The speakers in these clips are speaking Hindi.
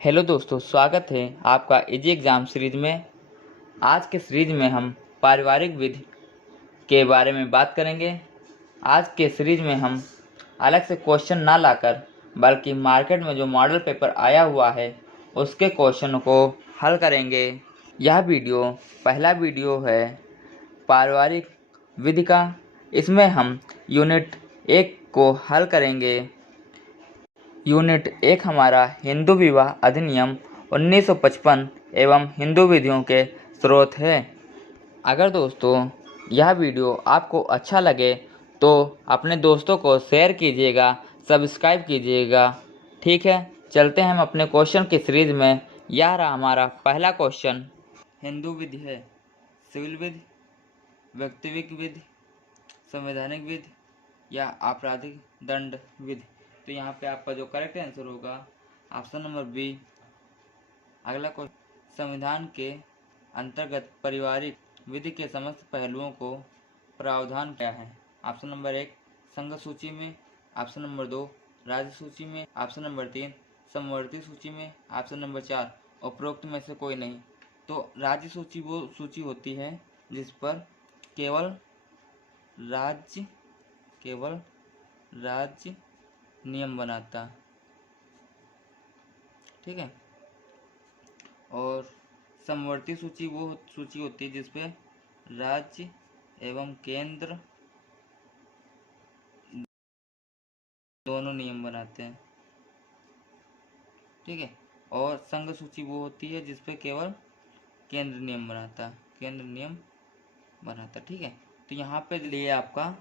हेलो दोस्तों, स्वागत है आपका इजी एग्ज़ाम सीरीज में। आज के सीरीज में हम पारिवारिक विधि के बारे में बात करेंगे। आज के सीरीज में हम अलग से क्वेश्चन ना लाकर बल्कि मार्केट में जो मॉडल पेपर आया हुआ है उसके क्वेश्चन को हल करेंगे। यह वीडियो पहला वीडियो है पारिवारिक विधि का। इसमें हम यूनिट 1 को हल करेंगे। यूनिट 1 हमारा हिंदू विवाह अधिनियम 1955 एवं हिंदू विधियों के स्रोत है। अगर दोस्तों यह वीडियो आपको अच्छा लगे तो अपने दोस्तों को शेयर कीजिएगा, सब्सक्राइब कीजिएगा। ठीक है, चलते हैं हम अपने क्वेश्चन की सीरीज में। यह रहा हमारा पहला क्वेश्चन। हिंदू विधि है सिविल विधि, व्यक्तिगत विधि, संवैधानिक विधि या आपराधिक दंड विधि। तो यहाँ पे आपका जो करेक्ट आंसर होगा ऑप्शन नंबर बी। अगला क्वेश्चन, संविधान के अंतर्गत पारिवारिक विधि के समस्त पहलुओं को प्रावधान क्या है? ऑप्शन नंबर 1 संघ सूची में, ऑप्शन नंबर 2 राज्य सूची में, ऑप्शन नंबर 3 समवर्ती सूची में, ऑप्शन नंबर 4 उपरोक्त में से कोई नहीं। तो राज्य सूची वो सूची होती है जिस पर केवल राज्य नियम बनाता, ठीक है। और समवर्ती सूची वो सूची होती है जिसपे राज्य एवं केंद्र दोनों नियम बनाते हैं, ठीक है। और संघ सूची वो होती है जिसपे केवल केंद्र नियम बनाता, ठीक है। तो यहाँ पे लिए आपका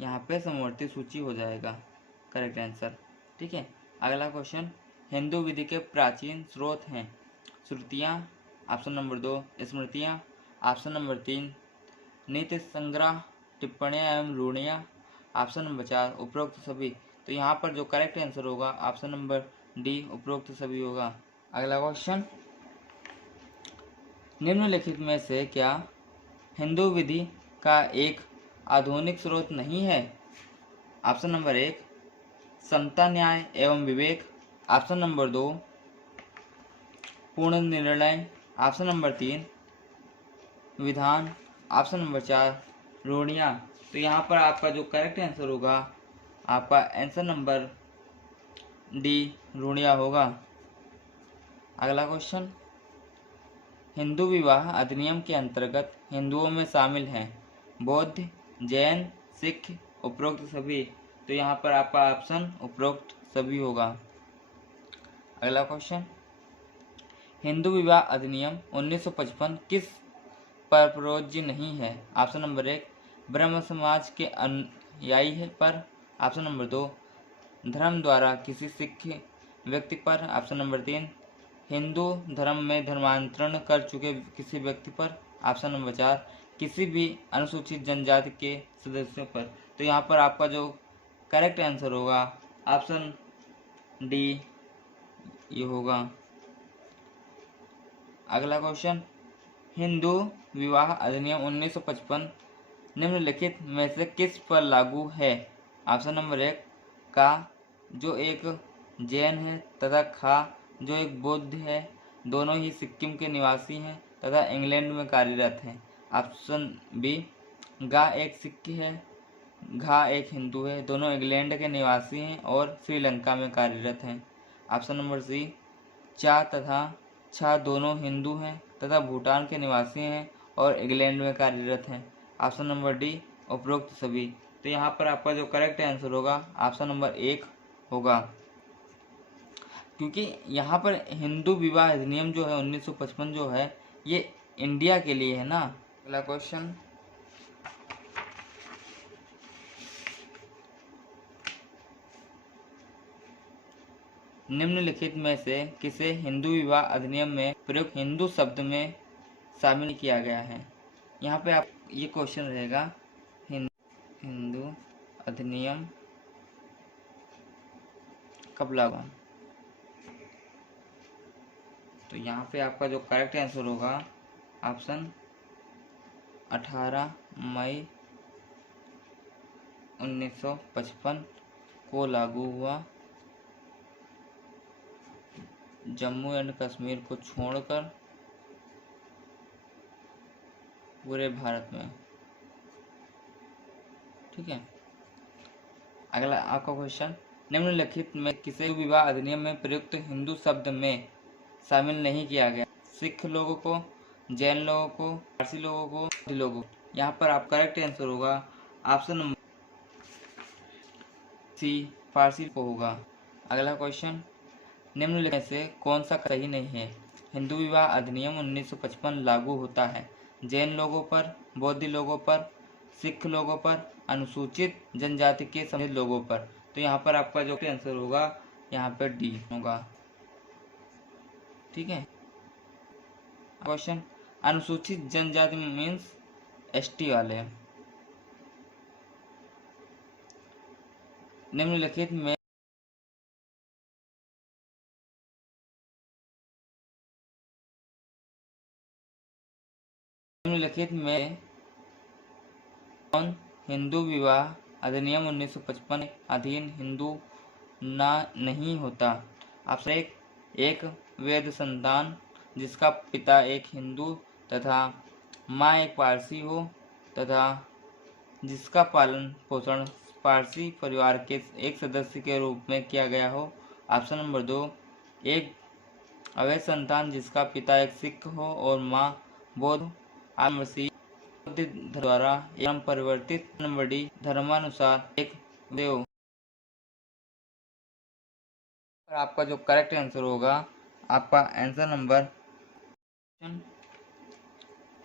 यहाँ पे समवर्ती सूची हो जाएगा करेक्ट आंसर, ठीक है। अगला क्वेश्चन, हिंदू विधि के प्राचीन स्रोत हैं श्रुतियाँ, ऑप्शन नंबर 2 स्मृतियाँ, ऑप्शन नंबर 3 नीति संग्रह, टिप्पणियाँ एवं रूढ़ियाँ, ऑप्शन नंबर 4 उपरोक्त सभी। तो यहाँ पर जो करेक्ट आंसर होगा ऑप्शन नंबर डी उपरोक्त सभी होगा। अगला क्वेश्चन, निम्नलिखित में से क्या हिंदू विधि का एक आधुनिक स्रोत नहीं है? ऑप्शन नंबर 1 समता न्याय एवं विवेक, ऑप्शन नंबर 2 पूर्ण निर्णय, ऑप्शन नंबर 3 विधान, ऑप्शन नंबर 4 रूढ़ियाँ। तो यहाँ पर आपका जो करेक्ट आंसर होगा आपका आंसर नंबर डी रूढ़ियाँ होगा। अगला क्वेश्चन, हिंदू विवाह अधिनियम के अंतर्गत हिंदुओं में शामिल हैं बौद्ध, जैन, सिख, उपरोक्त सभी। तो यहाँ पर आपका ऑप्शन उपरोक्त सभी होगा। अगला क्वेश्चन, हिंदू विवाह अधिनियम 1955 किस पर प्रयोज्य नहीं है? ऑप्शन नंबर 1 ब्रह्म समाज के अनुयायी है पर, ऑप्शन नंबर 2 धर्म द्वारा किसी सिख व्यक्ति पर, ऑप्शन नंबर 3 हिंदू धर्म में धर्मांतरण कर चुके किसी व्यक्ति पर, ऑप्शन नंबर 4 किसी भी अनुसूचित जनजाति के सदस्यों पर। तो यहाँ पर आपका जो करेक्ट आंसर होगा ऑप्शन डी ये होगा। अगला क्वेश्चन, हिंदू विवाह अधिनियम 1955 निम्नलिखित में से किस पर लागू है? ऑप्शन नंबर 1 का जो एक जैन है तथा खा जो एक बौद्ध है, दोनों ही सिक्किम के निवासी हैं तथा इंग्लैंड में कार्यरत हैं। ऑप्शन बी गा एक सिख है, घा एक हिंदू है, दोनों इंग्लैंड के निवासी हैं और श्रीलंका में कार्यरत हैं। ऑप्शन नंबर सी चा तथा छा दोनों हिंदू हैं तथा भूटान के निवासी हैं और इंग्लैंड में कार्यरत हैं। ऑप्शन नंबर डी उपरोक्त सभी। तो यहाँ पर आपका जो करेक्ट आंसर होगा ऑप्शन नंबर 1 होगा, क्योंकि यहाँ पर हिंदू विवाह अधिनियम जो है 1955 जो है ये इंडिया के लिए है ना। अगला क्वेश्चन, निम्नलिखित में से किसे हिंदू विवाह अधिनियम में प्रयुक्त हिंदू शब्द में शामिल किया गया है? यहाँ पे आप ये क्वेश्चन रहेगा हिंदू अधिनियम कब लागू? तो यहाँ पे आपका जो करेक्ट आंसर होगा ऑप्शन 18 मई 1955 को लागू हुआ, जम्मू एंड कश्मीर को छोड़कर पूरे भारत में। ठीक है, अगला आपका क्वेश्चन, निम्नलिखित में किसे विवाह अधिनियम में प्रयुक्त हिंदू शब्द में शामिल नहीं किया गया? सिख लोगों को, जैन लोगों को, पारसी लोगों को, बौद्ध लोगों को। यहाँ पर आप करेक्ट आंसर होगा ऑप्शन नंबर सी, पारसी को होगा। अगला क्वेश्चन, निम्नलिखित में से कौन सा सही नहीं है? हिंदू विवाह अधिनियम 1955 लागू होता है जैन लोगों पर, बौद्ध लोगों पर, सिख लोगों पर, अनुसूचित जनजाति के समृद्ध लोगों पर। तो यहाँ पर आपका जो आंसर होगा यहाँ पर डी होगा। ठीक है, क्वेश्चन, अनुसूचित जनजाति मीन्स एसटी वाले। निम्नलिखित में कौन हिंदू विवाह अधिनियम 1955 अधीन हिंदू नहीं होता? ऑप्शन एक वैध संतान जिसका पिता एक हिंदू तथा माँ एक पारसी हो तथा जिसका पालन पोषण पारसी परिवार के एक सदस्य के रूप में किया गया हो। ऑप्शन नंबर 2, एक अवैध संतान जिसका पिता एक सिख हो और माँ बौद्ध। नंबर सी, द्वारा एवं परिवर्तित। नंबर डी, धर्मानुसार एक देव। आपका जो करेक्ट आंसर होगा आपका आंसर नंबर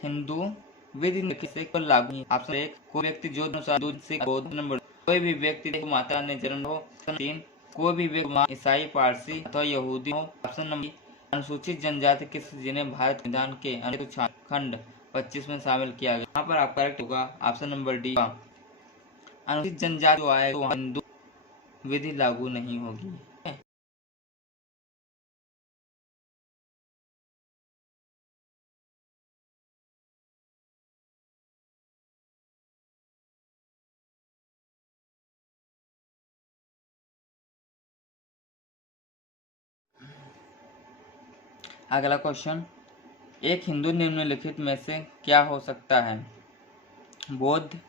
हिंदू विधि से पर लागू। ऑप्शन एक, कोई व्यक्ति जो अनुसार सिख बौद्ध। नंबर कोई भी व्यक्ति माता ने जन्म हो। 3, कोई भी व्यक्ति ईसाई, पारसी अथवा यहूदी हो। ऑप्शन नंबर, अनुसूचित जनजाति किस जिन्हें भारत संविधान के अनुच्छेद खंड 25 में शामिल किया गया। यहाँ पर आपका करेक्ट होगा ऑप्शन नंबर डी, अनुसूचित जनजाति जो आए तो हिंदू विधि लागू नहीं होगी। अगला क्वेश्चन, एक हिंदू निम्नलिखित में से क्या हो सकता है? बौद्ध,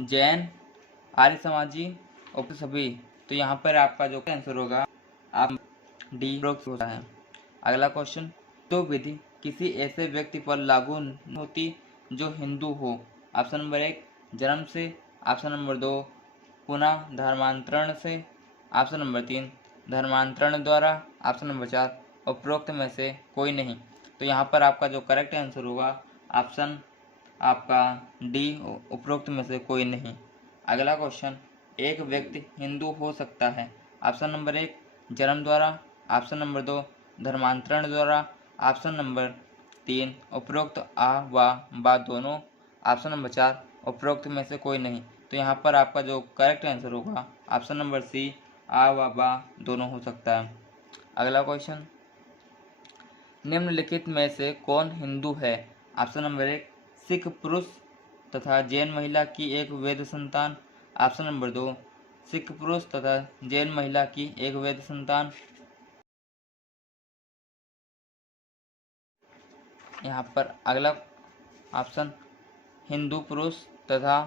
जैन, आर्य समाजी, और सभी। तो यहाँ पर आपका जो आंसर होगा आप डी होता है। अगला क्वेश्चन, तो विधि किसी ऐसे व्यक्ति पर लागू नहीं होती जो हिंदू हो। ऑप्शन नंबर 1, जन्म से। ऑप्शन नंबर 2, पुनः धर्मांतरण से। ऑप्शन नंबर 3, धर्मांतरण द्वारा। ऑप्शन नंबर 4, उपरोक्त में से कोई नहीं। तो यहाँ पर आपका जो करेक्ट आंसर होगा ऑप्शन आपका डी, उपरोक्त में से कोई नहीं। अगला क्वेश्चन, एक व्यक्ति हिंदू हो सकता है। ऑप्शन नंबर 1, जन्म द्वारा। ऑप्शन नंबर 2, धर्मांतरण द्वारा। ऑप्शन नंबर 3, उपरोक्त आ व बा दोनों। ऑप्शन नंबर 4, उपरोक्त में से कोई नहीं। तो यहाँ पर आपका जो करेक्ट आंसर होगा ऑप्शन नंबर सी, आ व बा दोनों हो सकता है। अगला क्वेश्चन, निम्नलिखित में से कौन हिंदू है? ऑप्शन नंबर 1, सिख पुरुष तथा जैन महिला की एक वैध संतान। ऑप्शन नंबर 2, सिख पुरुष तथा जैन महिला की एक वैध संतान। यहाँ पर अगला ऑप्शन, हिंदू पुरुष तथा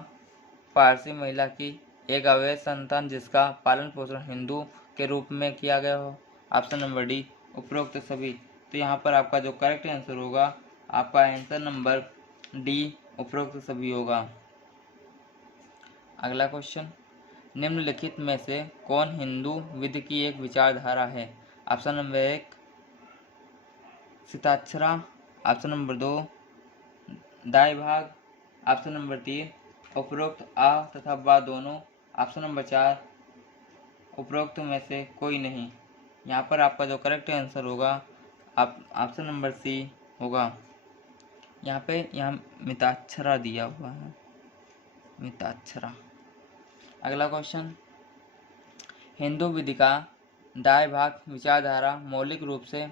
पारसी महिला की एक अवैध संतान जिसका पालन पोषण हिंदू के रूप में किया गया हो। ऑप्शन नंबर डी, उपरोक्त सभी। तो यहाँ पर आपका जो करेक्ट आंसर होगा आपका आंसर नंबर डी, उपरोक्त सभी होगा। अगला क्वेश्चन, निम्नलिखित में से कौन हिंदू विधि की एक विचारधारा है? Option number 1, सिताक्षरा। ऑप्शन नंबर 2, दाई भाग। ऑप्शन नंबर 3, उपरोक्त आ तथा बा दोनों। ऑप्शन नंबर 4, उपरोक्त में से कोई नहीं। यहाँ पर आपका जो करेक्ट आंसर होगा आप ऑप्शन नंबर सी होगा। यहाँ मिताक्षरा दिया हुआ है, मिताक्षरा। अगला क्वेश्चन, हिंदू विधि का दाय भाग विचारधारा मौलिक रूप से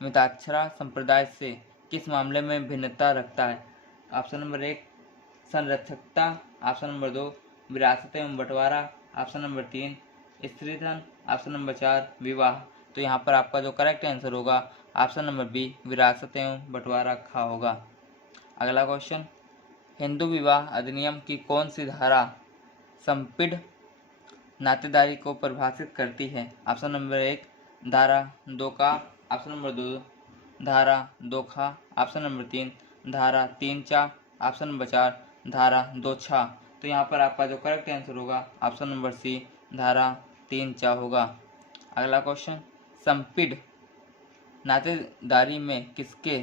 मिताक्षरा संप्रदाय से किस मामले में भिन्नता रखता है? Option number 1, संरक्षकता। ऑप्शन नंबर 2, विरासत एवं बंटवारा। ऑप्शन नंबर 3, स्त्रीधन। ऑप्शन नंबर 4, विवाह। तो यहाँ पर आपका जो करेक्ट आंसर होगा ऑप्शन नंबर बी विरासत एवं बंटवारा खा होगा। अगला क्वेश्चन, हिंदू विवाह अधिनियम की कौन सी धारा संपीड़ नातेदारी को परिभाषित करती है? ऑप्शन नंबर 1 धारा 2 का, ऑप्शन नंबर 2 धारा 2 खा, ऑप्शन नंबर 3 धारा 3 चा, ऑप्शन नंबर 4 धारा 2 छा। तो यहाँ पर आपका जो करेक्ट आंसर होगा ऑप्शन नंबर सी धारा 3 चा होगा। अगला क्वेश्चन, संपीड़ नातेदारी में किसके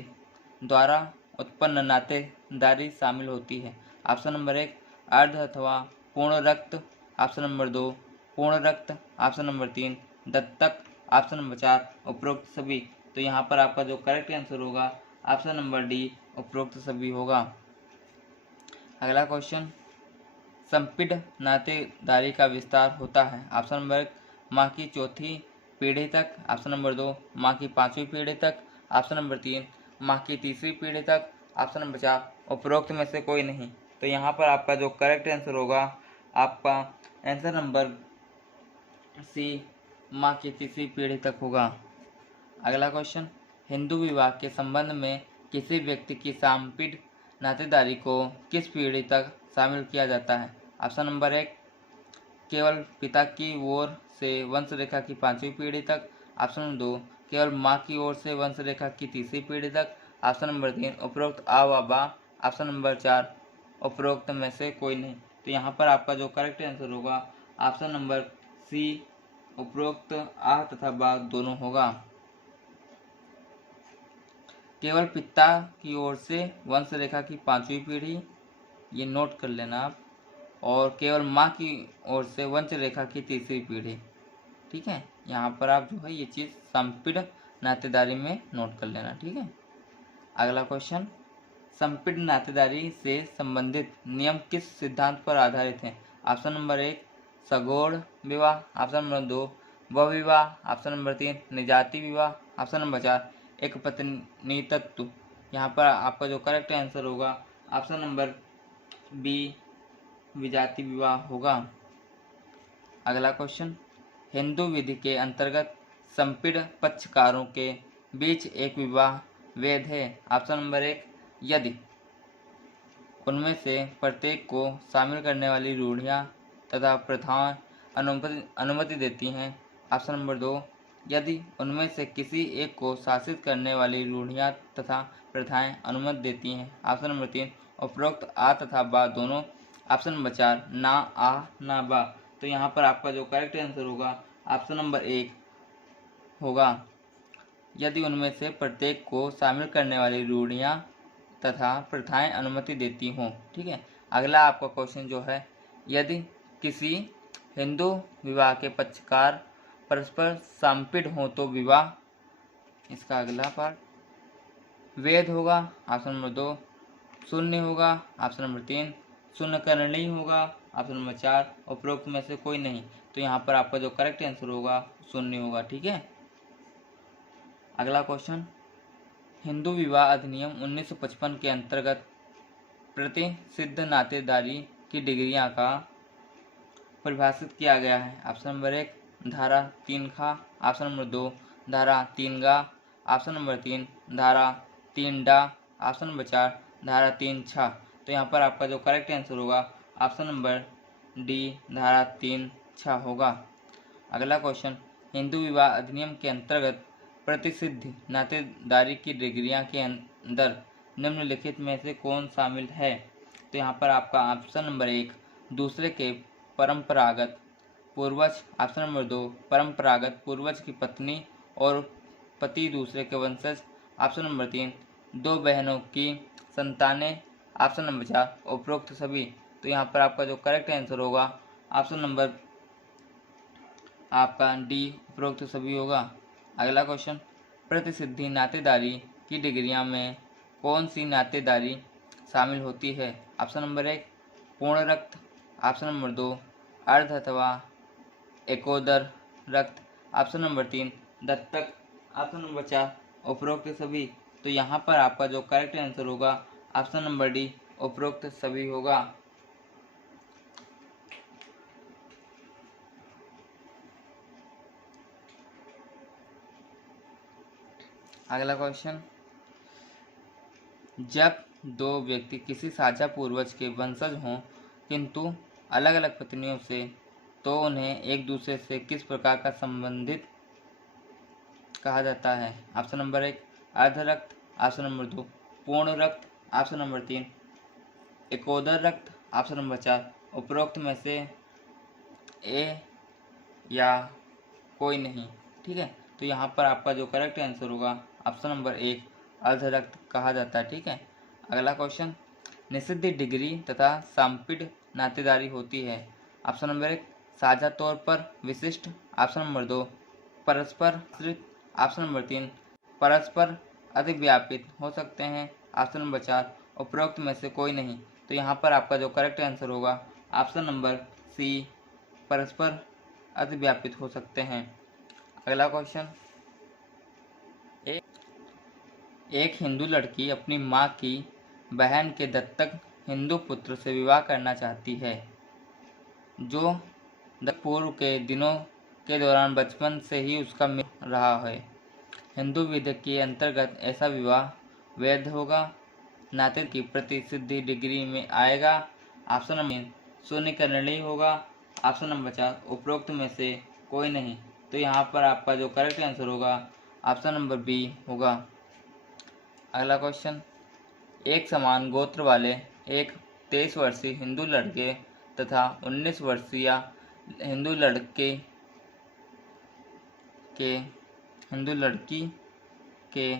द्वारा उत्पन्न नातेदारी शामिल होती है? ऑप्शन नंबर 1 अर्ध अथवा पूर्ण रक्त, ऑप्शन नंबर 2 पूर्ण रक्त, ऑप्शन नंबर 3 दत्तक, ऑप्शन नंबर 4 उपरोक्त सभी। तो यहाँ पर आपका जो करेक्ट आंसर होगा ऑप्शन नंबर डी उपरोक्त सभी होगा। अगला क्वेश्चन, संपीड़ नातेदारी का विस्तार होता है? ऑप्शन नंबर 1 माँ की चौथी पीढ़ी तक, ऑप्शन नंबर 2 माँ की 5वीं पीढ़ी तक, ऑप्शन नंबर 3 माँ की 3री पीढ़ी तक, ऑप्शन नंबर 4 उपरोक्त में से कोई नहीं। तो यहाँ पर आपका जो करेक्ट आंसर होगा आपका आंसर नंबर सी माँ की 3री पीढ़ी तक होगा। अगला क्वेश्चन, हिंदू विवाह के संबंध में किसी व्यक्ति की संपीड़ नातेदारी को किस पीढ़ी तक शामिल किया जाता है? ऑप्शन नंबर 1 केवल पिता की ओर से वंश रेखा की 5वीं पीढ़ी तक, ऑप्शन नंबर 2 केवल माँ की ओर से वंश रेखा की 3री पीढ़ी तक, ऑप्शन नंबर 3 उपरोक्त आ व बा, ऑप्शन नंबर 4 उपरोक्त में से कोई नहीं। तो यहाँ पर आपका जो करेक्ट आंसर होगा ऑप्शन नंबर सी उपरोक्त आ तथा बा दोनों होगा। केवल पिता की ओर से वंश रेखा की 5वीं पीढ़ी, ये नोट कर लेना आप, और केवल माँ की ओर से वंश रेखा की 3री पीढ़ी। ठीक है, यहाँ पर आप जो है ये चीज़ संपीड़ नातेदारी में नोट कर लेना। ठीक है। अगला क्वेश्चन, संपीड़ नातेदारी से संबंधित नियम किस सिद्धांत पर आधारित हैं? ऑप्शन नंबर 1 सगोड़ विवाह, ऑप्शन नंबर 2 बहुविवाह, ऑप्शन नंबर 3 निजाति विवाह, ऑप्शन नंबर 4 एक पत्नी तत्व। यहाँ पर आपका जो करेक्ट आंसर होगा ऑप्शन नंबर बी विजाति विवाह होगा। अगला क्वेश्चन, हिंदू विधि के अंतर्गत संपीड़ पक्षकारों के बीच एक विवाह वैध है? ऑप्शन नंबर 1 यदि उनमें से प्रत्येक को शामिल करने वाली रूढ़ियाँ तथा प्रथाएं अनुमति देती हैं, ऑप्शन नंबर 2 यदि उनमें से किसी एक को शासित करने वाली रूढ़ियाँ तथा प्रथाएं अनुमति देती हैं, ऑप्शन नंबर 3 उपरोक्त आ तथा बा दोनों, ऑप्शन नंबर 4 ना आ ना बा। तो यहाँ पर आपका जो करेक्ट आंसर होगा ऑप्शन नंबर 1 होगा यदि उनमें से प्रत्येक को शामिल करने वाली रूढ़ियाँ तथा प्रथाएं अनुमति देती हों। ठीक है। अगला आपका क्वेश्चन जो है, यदि किसी हिंदू विवाह के पक्षकार परस्पर संपीड़ हो तो विवाह, इसका अगला पार्ट वैध होगा, ऑप्शन नंबर 2 शून्य होगा, ऑप्शन नंबर 3 शून्य करणीय होगा, ऑप्शन नंबर 4 उपरोक्त में से कोई नहीं। तो यहाँ पर आपका जो करेक्ट आंसर होगा शून्य होगा। ठीक है। अगला क्वेश्चन, हिंदू विवाह अधिनियम 1955 के अंतर्गत प्रतिसिद्ध नातेदारी की डिग्रियां का परिभाषित किया गया है? ऑप्शन नंबर 1 धारा 3 खा, ऑप्शन नंबर 2 धारा 3 गा, ऑप्शन नंबर 3 धारा 3 डा, ऑप्शन नंबर 4 धारा 3 छा। तो यहाँ पर आपका जो करेक्ट आंसर होगा ऑप्शन नंबर डी धारा 3 छा होगा। अगला क्वेश्चन, हिंदू विवाह अधिनियम के अंतर्गत प्रतिसिद्ध नातेदारी की डिग्रियां के अंदर निम्नलिखित में से कौन शामिल है? तो यहाँ पर आपका ऑप्शन नंबर 1 दूसरे के परंपरागत पूर्वज, ऑप्शन नंबर 2 परंपरागत पूर्वज की पत्नी और पति दूसरे के वंशज, ऑप्शन नंबर 3 दो बहनों की संतानें, ऑप्शन नंबर 4 उपरोक्त सभी। तो यहाँ पर आपका जो करेक्ट आंसर होगा ऑप्शन नंबर आपका डी उपरोक्त सभी होगा। अगला क्वेश्चन, प्रतिसिद्धि नातेदारी की डिग्रियां में कौन सी नातेदारी शामिल होती है? ऑप्शन नंबर 1 पूर्ण रक्त, ऑप्शन नंबर 2 अर्ध अथवा एकोदर रक्त, ऑप्शन नंबर 3 दत्तक, ऑप्शन नंबर 4 उपरोक्त सभी। तो यहाँ पर आपका जो करेक्ट आंसर होगा ऑप्शन नंबर डी उपरोक्त सभी होगा। अगला क्वेश्चन, जब दो व्यक्ति किसी साझा पूर्वज के वंशज हों किंतु अलग अलग पत्नियों से, तो उन्हें एक दूसरे से किस प्रकार का संबंधित कहा जाता है? ऑप्शन नंबर 1 अर्धरक्त, ऑप्शन नंबर 2 पूर्ण रक्त, ऑप्शन नंबर 3 एकोदर रक्त, ऑप्शन नंबर 4 उपरोक्त में से ए या कोई नहीं। ठीक है, तो यहाँ पर आपका जो करेक्ट आंसर होगा ऑप्शन नंबर 1 अर्धरक्त कहा जाता है। ठीक है, अगला क्वेश्चन, निषिद्ध डिग्री तथा सांपिड नातेदारी होती है। ऑप्शन नंबर 1 साझा तौर पर विशिष्ट, ऑप्शन नंबर 2 परस्पर आश्रित, ऑप्शन नंबर 3 परस्पर अतिव्यापित हो सकते हैं, ऑप्शन नंबर 4 उपरोक्त में से कोई नहीं। तो यहाँ पर आपका जो करेक्ट आंसर होगा ऑप्शन नंबर सी परस्पर अतिव्यापित हो सकते हैं। अगला क्वेश्चन, एक हिंदू लड़की अपनी माँ की बहन के दत्तक हिंदू पुत्र से विवाह करना चाहती है, जो पूर्व के दिनों के दौरान बचपन से ही उसका मित्र रहा है। हिंदू विधि के अंतर्गत ऐसा विवाह वैध होगा, नाते की प्रतिसिद्धि डिग्री में आएगा, ऑप्शन नंबर शून्य का निर्णय होगा, ऑप्शन नंबर 4 उपरोक्त में से कोई नहीं। तो यहाँ पर आपका जो करेक्ट आंसर होगा ऑप्शन नंबर बी होगा। अगला क्वेश्चन, एक समान गोत्र वाले एक 23 वर्षीय हिंदू लड़के तथा 19 वर्षीय हिंदू लड़की के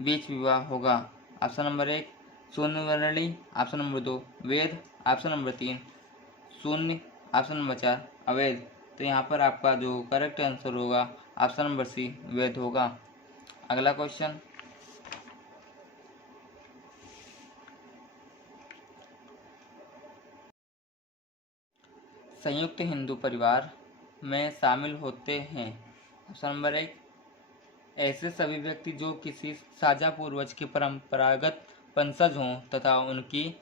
बीच विवाह होगा। ऑप्शन नंबर 1 शून्य वर्णी, ऑप्शन नंबर 2 वेद, ऑप्शन नंबर 3 शून्य, ऑप्शन नंबर 4 अवैध। तो यहाँ पर आपका जो करेक्ट आंसर होगा ऑप्शन नंबर सी वैध होगा। अगला क्वेश्चन, संयुक्त हिंदू परिवार में शामिल होते हैं। ऑप्शन नंबर 1 ऐसे सभी व्यक्ति जो किसी साझा पूर्वज के परंपरागत वंशज हों तथा उनकी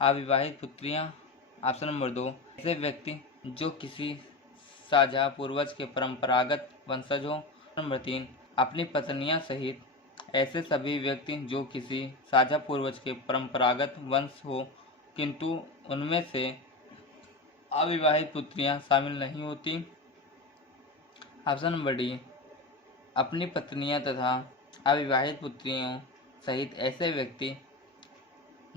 अविवाहित पुत्रियां, ऑप्शन नंबर 2 ऐसे व्यक्ति जो किसी साझा पूर्वज के परंपरागत वंशज हों, नंबर 3 अपनी पत्नियां सहित ऐसे सभी व्यक्ति जो किसी साझा पूर्वज के परंपरागत वंश हो किंतु उनमें से अविवाहित पुत्रियां शामिल नहीं होती, ऑप्शन नंबर डी अपनी पत्नियां तथा अविवाहित पुत्रियों सहित ऐसे व्यक्ति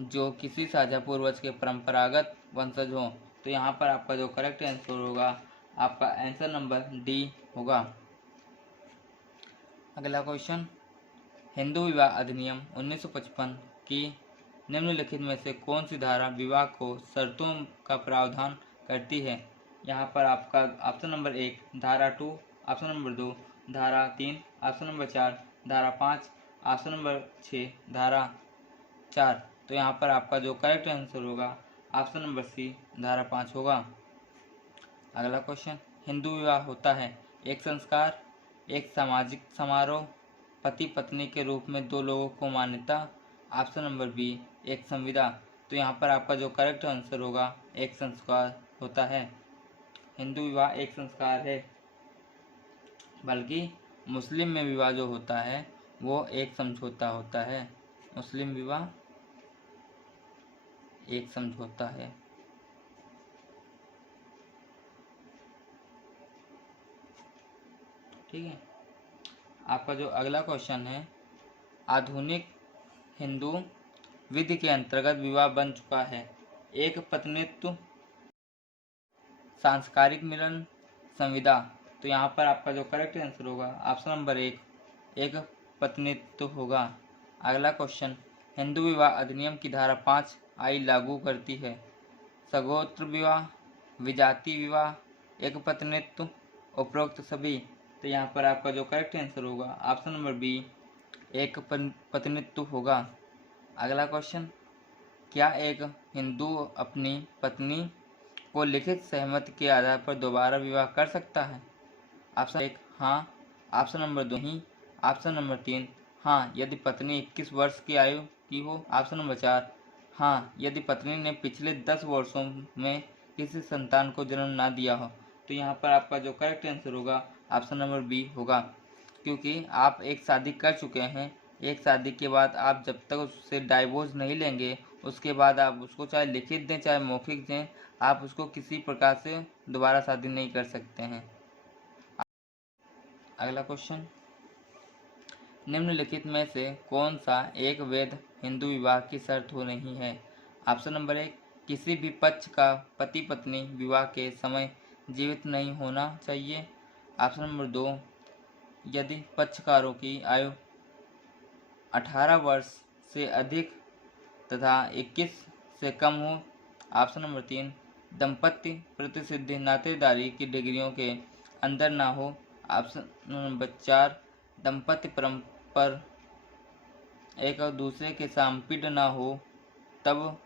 जो किसी साझा पूर्वज के परंपरागत वंशज हों। तो यहाँ पर आपका जो करेक्ट आंसर होगा आपका आंसर नंबर डी होगा। अगला क्वेश्चन, हिंदू विवाह अधिनियम 1955 की निम्नलिखित में से कौन सी धारा विवाह को शर्तों का प्रावधान करती है? यहाँ पर आपका ऑप्शन नंबर 1 धारा 2, ऑप्शन नंबर 2 धारा 3, ऑप्शन नंबर 4 धारा 5, ऑप्शन नंबर 6 धारा 4। तो यहाँ पर आपका जो करेक्ट आंसर होगा ऑप्शन नंबर सी धारा 5 होगा। अगला क्वेश्चन, हिंदू विवाह होता है एक संस्कार, एक सामाजिक समारोह, पति पत्नी के रूप में दो लोगों को मान्यता, ऑप्शन नंबर बी एक संविदा। तो यहाँ पर आपका जो करेक्ट आंसर होगा एक संस्कार होता है। हिंदू विवाह एक संस्कार है, बल्कि मुस्लिम में विवाह जो होता है वो एक समझौता होता है। मुस्लिम विवाह एक समझौता है। ठीक है, आपका जो अगला क्वेश्चन है, आधुनिक हिंदू विधि के अंतर्गत विवाह बन चुका है एक पत्नीत्व, सांस्कारिक मिलन, संविदा। तो यहाँ पर आपका जो करेक्ट आंसर होगा ऑप्शन नंबर 1 एक पत्नीत्व होगा। अगला क्वेश्चन, हिंदू विवाह अधिनियम की धारा 5 आई लागू करती है सगोत्र विवाह, विजाति विवाह, एक पत्नीत्व, उपरोक्त सभी। तो यहाँ पर आपका जो करेक्ट आंसर होगा ऑप्शन नंबर बी एक पत्नीत्व होगा। अगला क्वेश्चन, क्या एक हिंदू अपनी पत्नी को लिखित सहमति के आधार पर दोबारा विवाह कर सकता है? ऑप्शन 1 हाँ, ऑप्शन नंबर 2 नहीं, ऑप्शन नंबर 3 हाँ यदि पत्नी 21 वर्ष की आयु की हो, ऑप्शन नंबर 4 हाँ यदि पत्नी ने पिछले 10 वर्षों में किसी संतान को जन्म ना दिया हो। तो यहाँ पर आपका जो करेक्ट आंसर होगा ऑप्शन नंबर बी होगा। क्योंकि आप एक शादी कर चुके हैं। एक शादी के बाद आप जब तक उससे डाइवोर्स नहीं लेंगे, उसके बाद आप उसको चाहे लिखित दें चाहे मौखिक दें, आप उसको किसी प्रकार से दोबारा शादी नहीं कर सकते हैं। अगला क्वेश्चन, निम्नलिखित में से कौन सा एक वैध हिंदू विवाह की शर्त हो नहीं है? ऑप्शन नंबर 1, किसी भी पक्ष का पति पत्नी विवाह के समय जीवित नहीं होना चाहिए। ऑप्शन नंबर 2, यदि पक्षकारों की आयु 18 वर्ष से अधिक तथा 21 से कम हो। ऑप्शन नंबर 3, दंपत्ति प्रतिसिद्धि नातेदारी की डिग्रियों के अंदर ना हो। ऑप्शन नंबर 4, दंपत्ति परस्पर एक दूसरे के सामपिड ना हो तब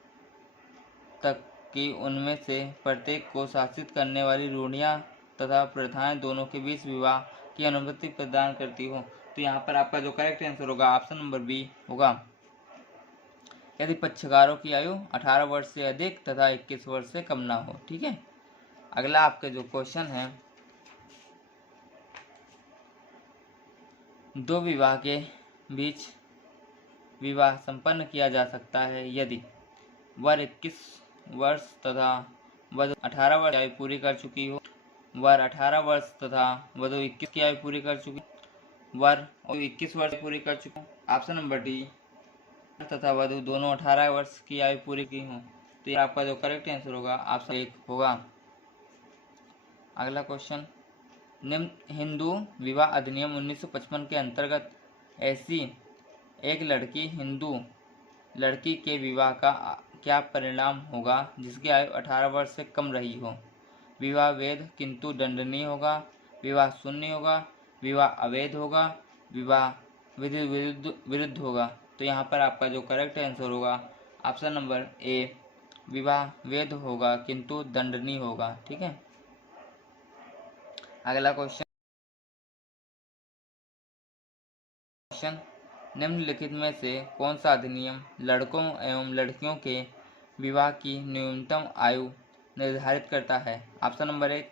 तक कि उनमें से प्रत्येक को शासित करने वाली रूढ़ियाँ तथा प्रथाएं दोनों के बीच विवाह की अनुमति प्रदान करती हो। तो यहाँ पर आपका जो करेक्ट आंसर होगा ऑप्शन नंबर बी होगा, यदि पक्षकारों की आयु 18 वर्ष से अधिक तथा 21 वर्ष से कम ना हो। ठीक है। अगला आपका जो क्वेश्चन है, दो विवाह के बीच विवाह संपन्न किया जा सकता है यदि वर 21 वर्ष तथा वधु 18 वर्ष की आयु पूरी कर चुकी हो, वर 18 वर्ष तथा वधु 21 की आयु पूरी कर चुकी, वर 21 वर्ष पूरी कर चुके। ऑप्शन नंबर डी, तथा वधु दोनों 18 वर्ष की आयु पूरी की हों। तो ये आपका जो करेक्ट आंसर होगा ऑप्शन 1 होगा। अगला क्वेश्चन, निम्न हिंदू विवाह अधिनियम 1955 के अंतर्गत ऐसी एक लड़की हिंदू लड़की के विवाह का क्या परिणाम होगा जिसकी आयु 18 वर्ष से कम रही हो? विवाह वैध किंतु दंडनीय होगा, विवाह शून्य होगा, विवाह अवैध होगा, विवाह विधि विरुद्ध होगा। तो यहाँ पर आपका जो करेक्ट आंसर होगा ऑप्शन नंबर ए, विवाह वैध होगा किंतु दंडनीय होगा। ठीक है। अगला क्वेश्चन, निम्नलिखित में से कौन सा अधिनियम लड़कों एवं लड़कियों के विवाह की न्यूनतम आयु निर्धारित करता है? ऑप्शन नंबर 1,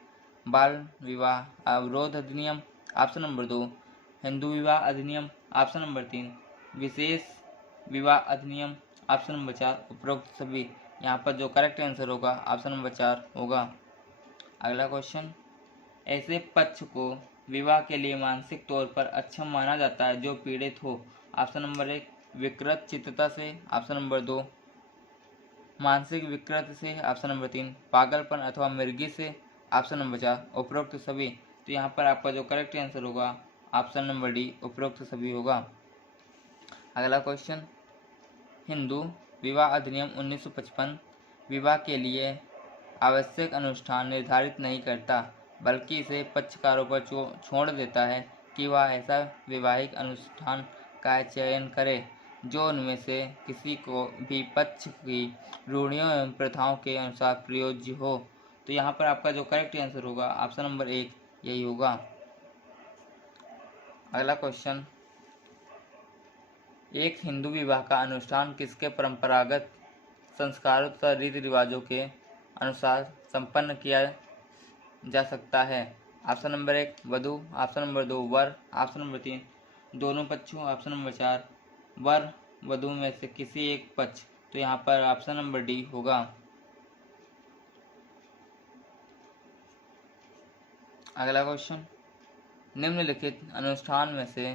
बाल विवाह अवरोध अधिनियम। ऑप्शन नंबर 2, हिंदू विवाह अधिनियम। ऑप्शन नंबर 3, विशेष विवाह अधिनियम। ऑप्शन नंबर 4, उपरोक्त सभी। यहाँ पर जो करेक्ट आंसर होगा ऑप्शन नंबर 4 होगा। अगला क्वेश्चन, ऐसे पक्ष को विवाह के लिए मानसिक तौर पर अक्षम माना जाता है जो पीड़ित हो। ऑप्शन नंबर 1, विकृत चित्तता से। ऑप्शन नंबर 2, मानसिक विकृत से। ऑप्शन नंबर 3, पागलपन अथवा मिर्गी से। ऑप्शन नंबर 4, उपरोक्त सभी। तो यहाँ पर आपका जो करेक्ट आंसर होगा ऑप्शन नंबर डी, उपरोक्त सभी होगा। अगला क्वेश्चन, हिंदू विवाह अधिनियम 1955 विवाह के लिए आवश्यक अनुष्ठान निर्धारित नहीं करता, बल्कि इसे पक्षकारों पर छोड़ देता है कि वह ऐसा वैवाहिक अनुष्ठान का चयन करे जो उनमें से किसी को भी पक्ष की रूढ़ियों एवं प्रथाओं के अनुसार प्रयोज्य हो। तो यहाँ पर आपका जो करेक्ट आंसर होगा ऑप्शन नंबर 1 यही होगा। अगला क्वेश्चन, एक हिंदू विवाह का अनुष्ठान किसके परंपरागत संस्कारों तथा रीति रिवाजों के अनुसार संपन्न किया जा सकता है? ऑप्शन नंबर 1, वधु। ऑप्शन नंबर 2, वर। ऑप्शन नंबर 3, दोनों पक्षों। ऑप्शन नंबर 4, वर वधु में से किसी एक पक्ष। तो यहाँ पर ऑप्शन नंबर डी होगा। अगला क्वेश्चन, निम्नलिखित अनुष्ठान में से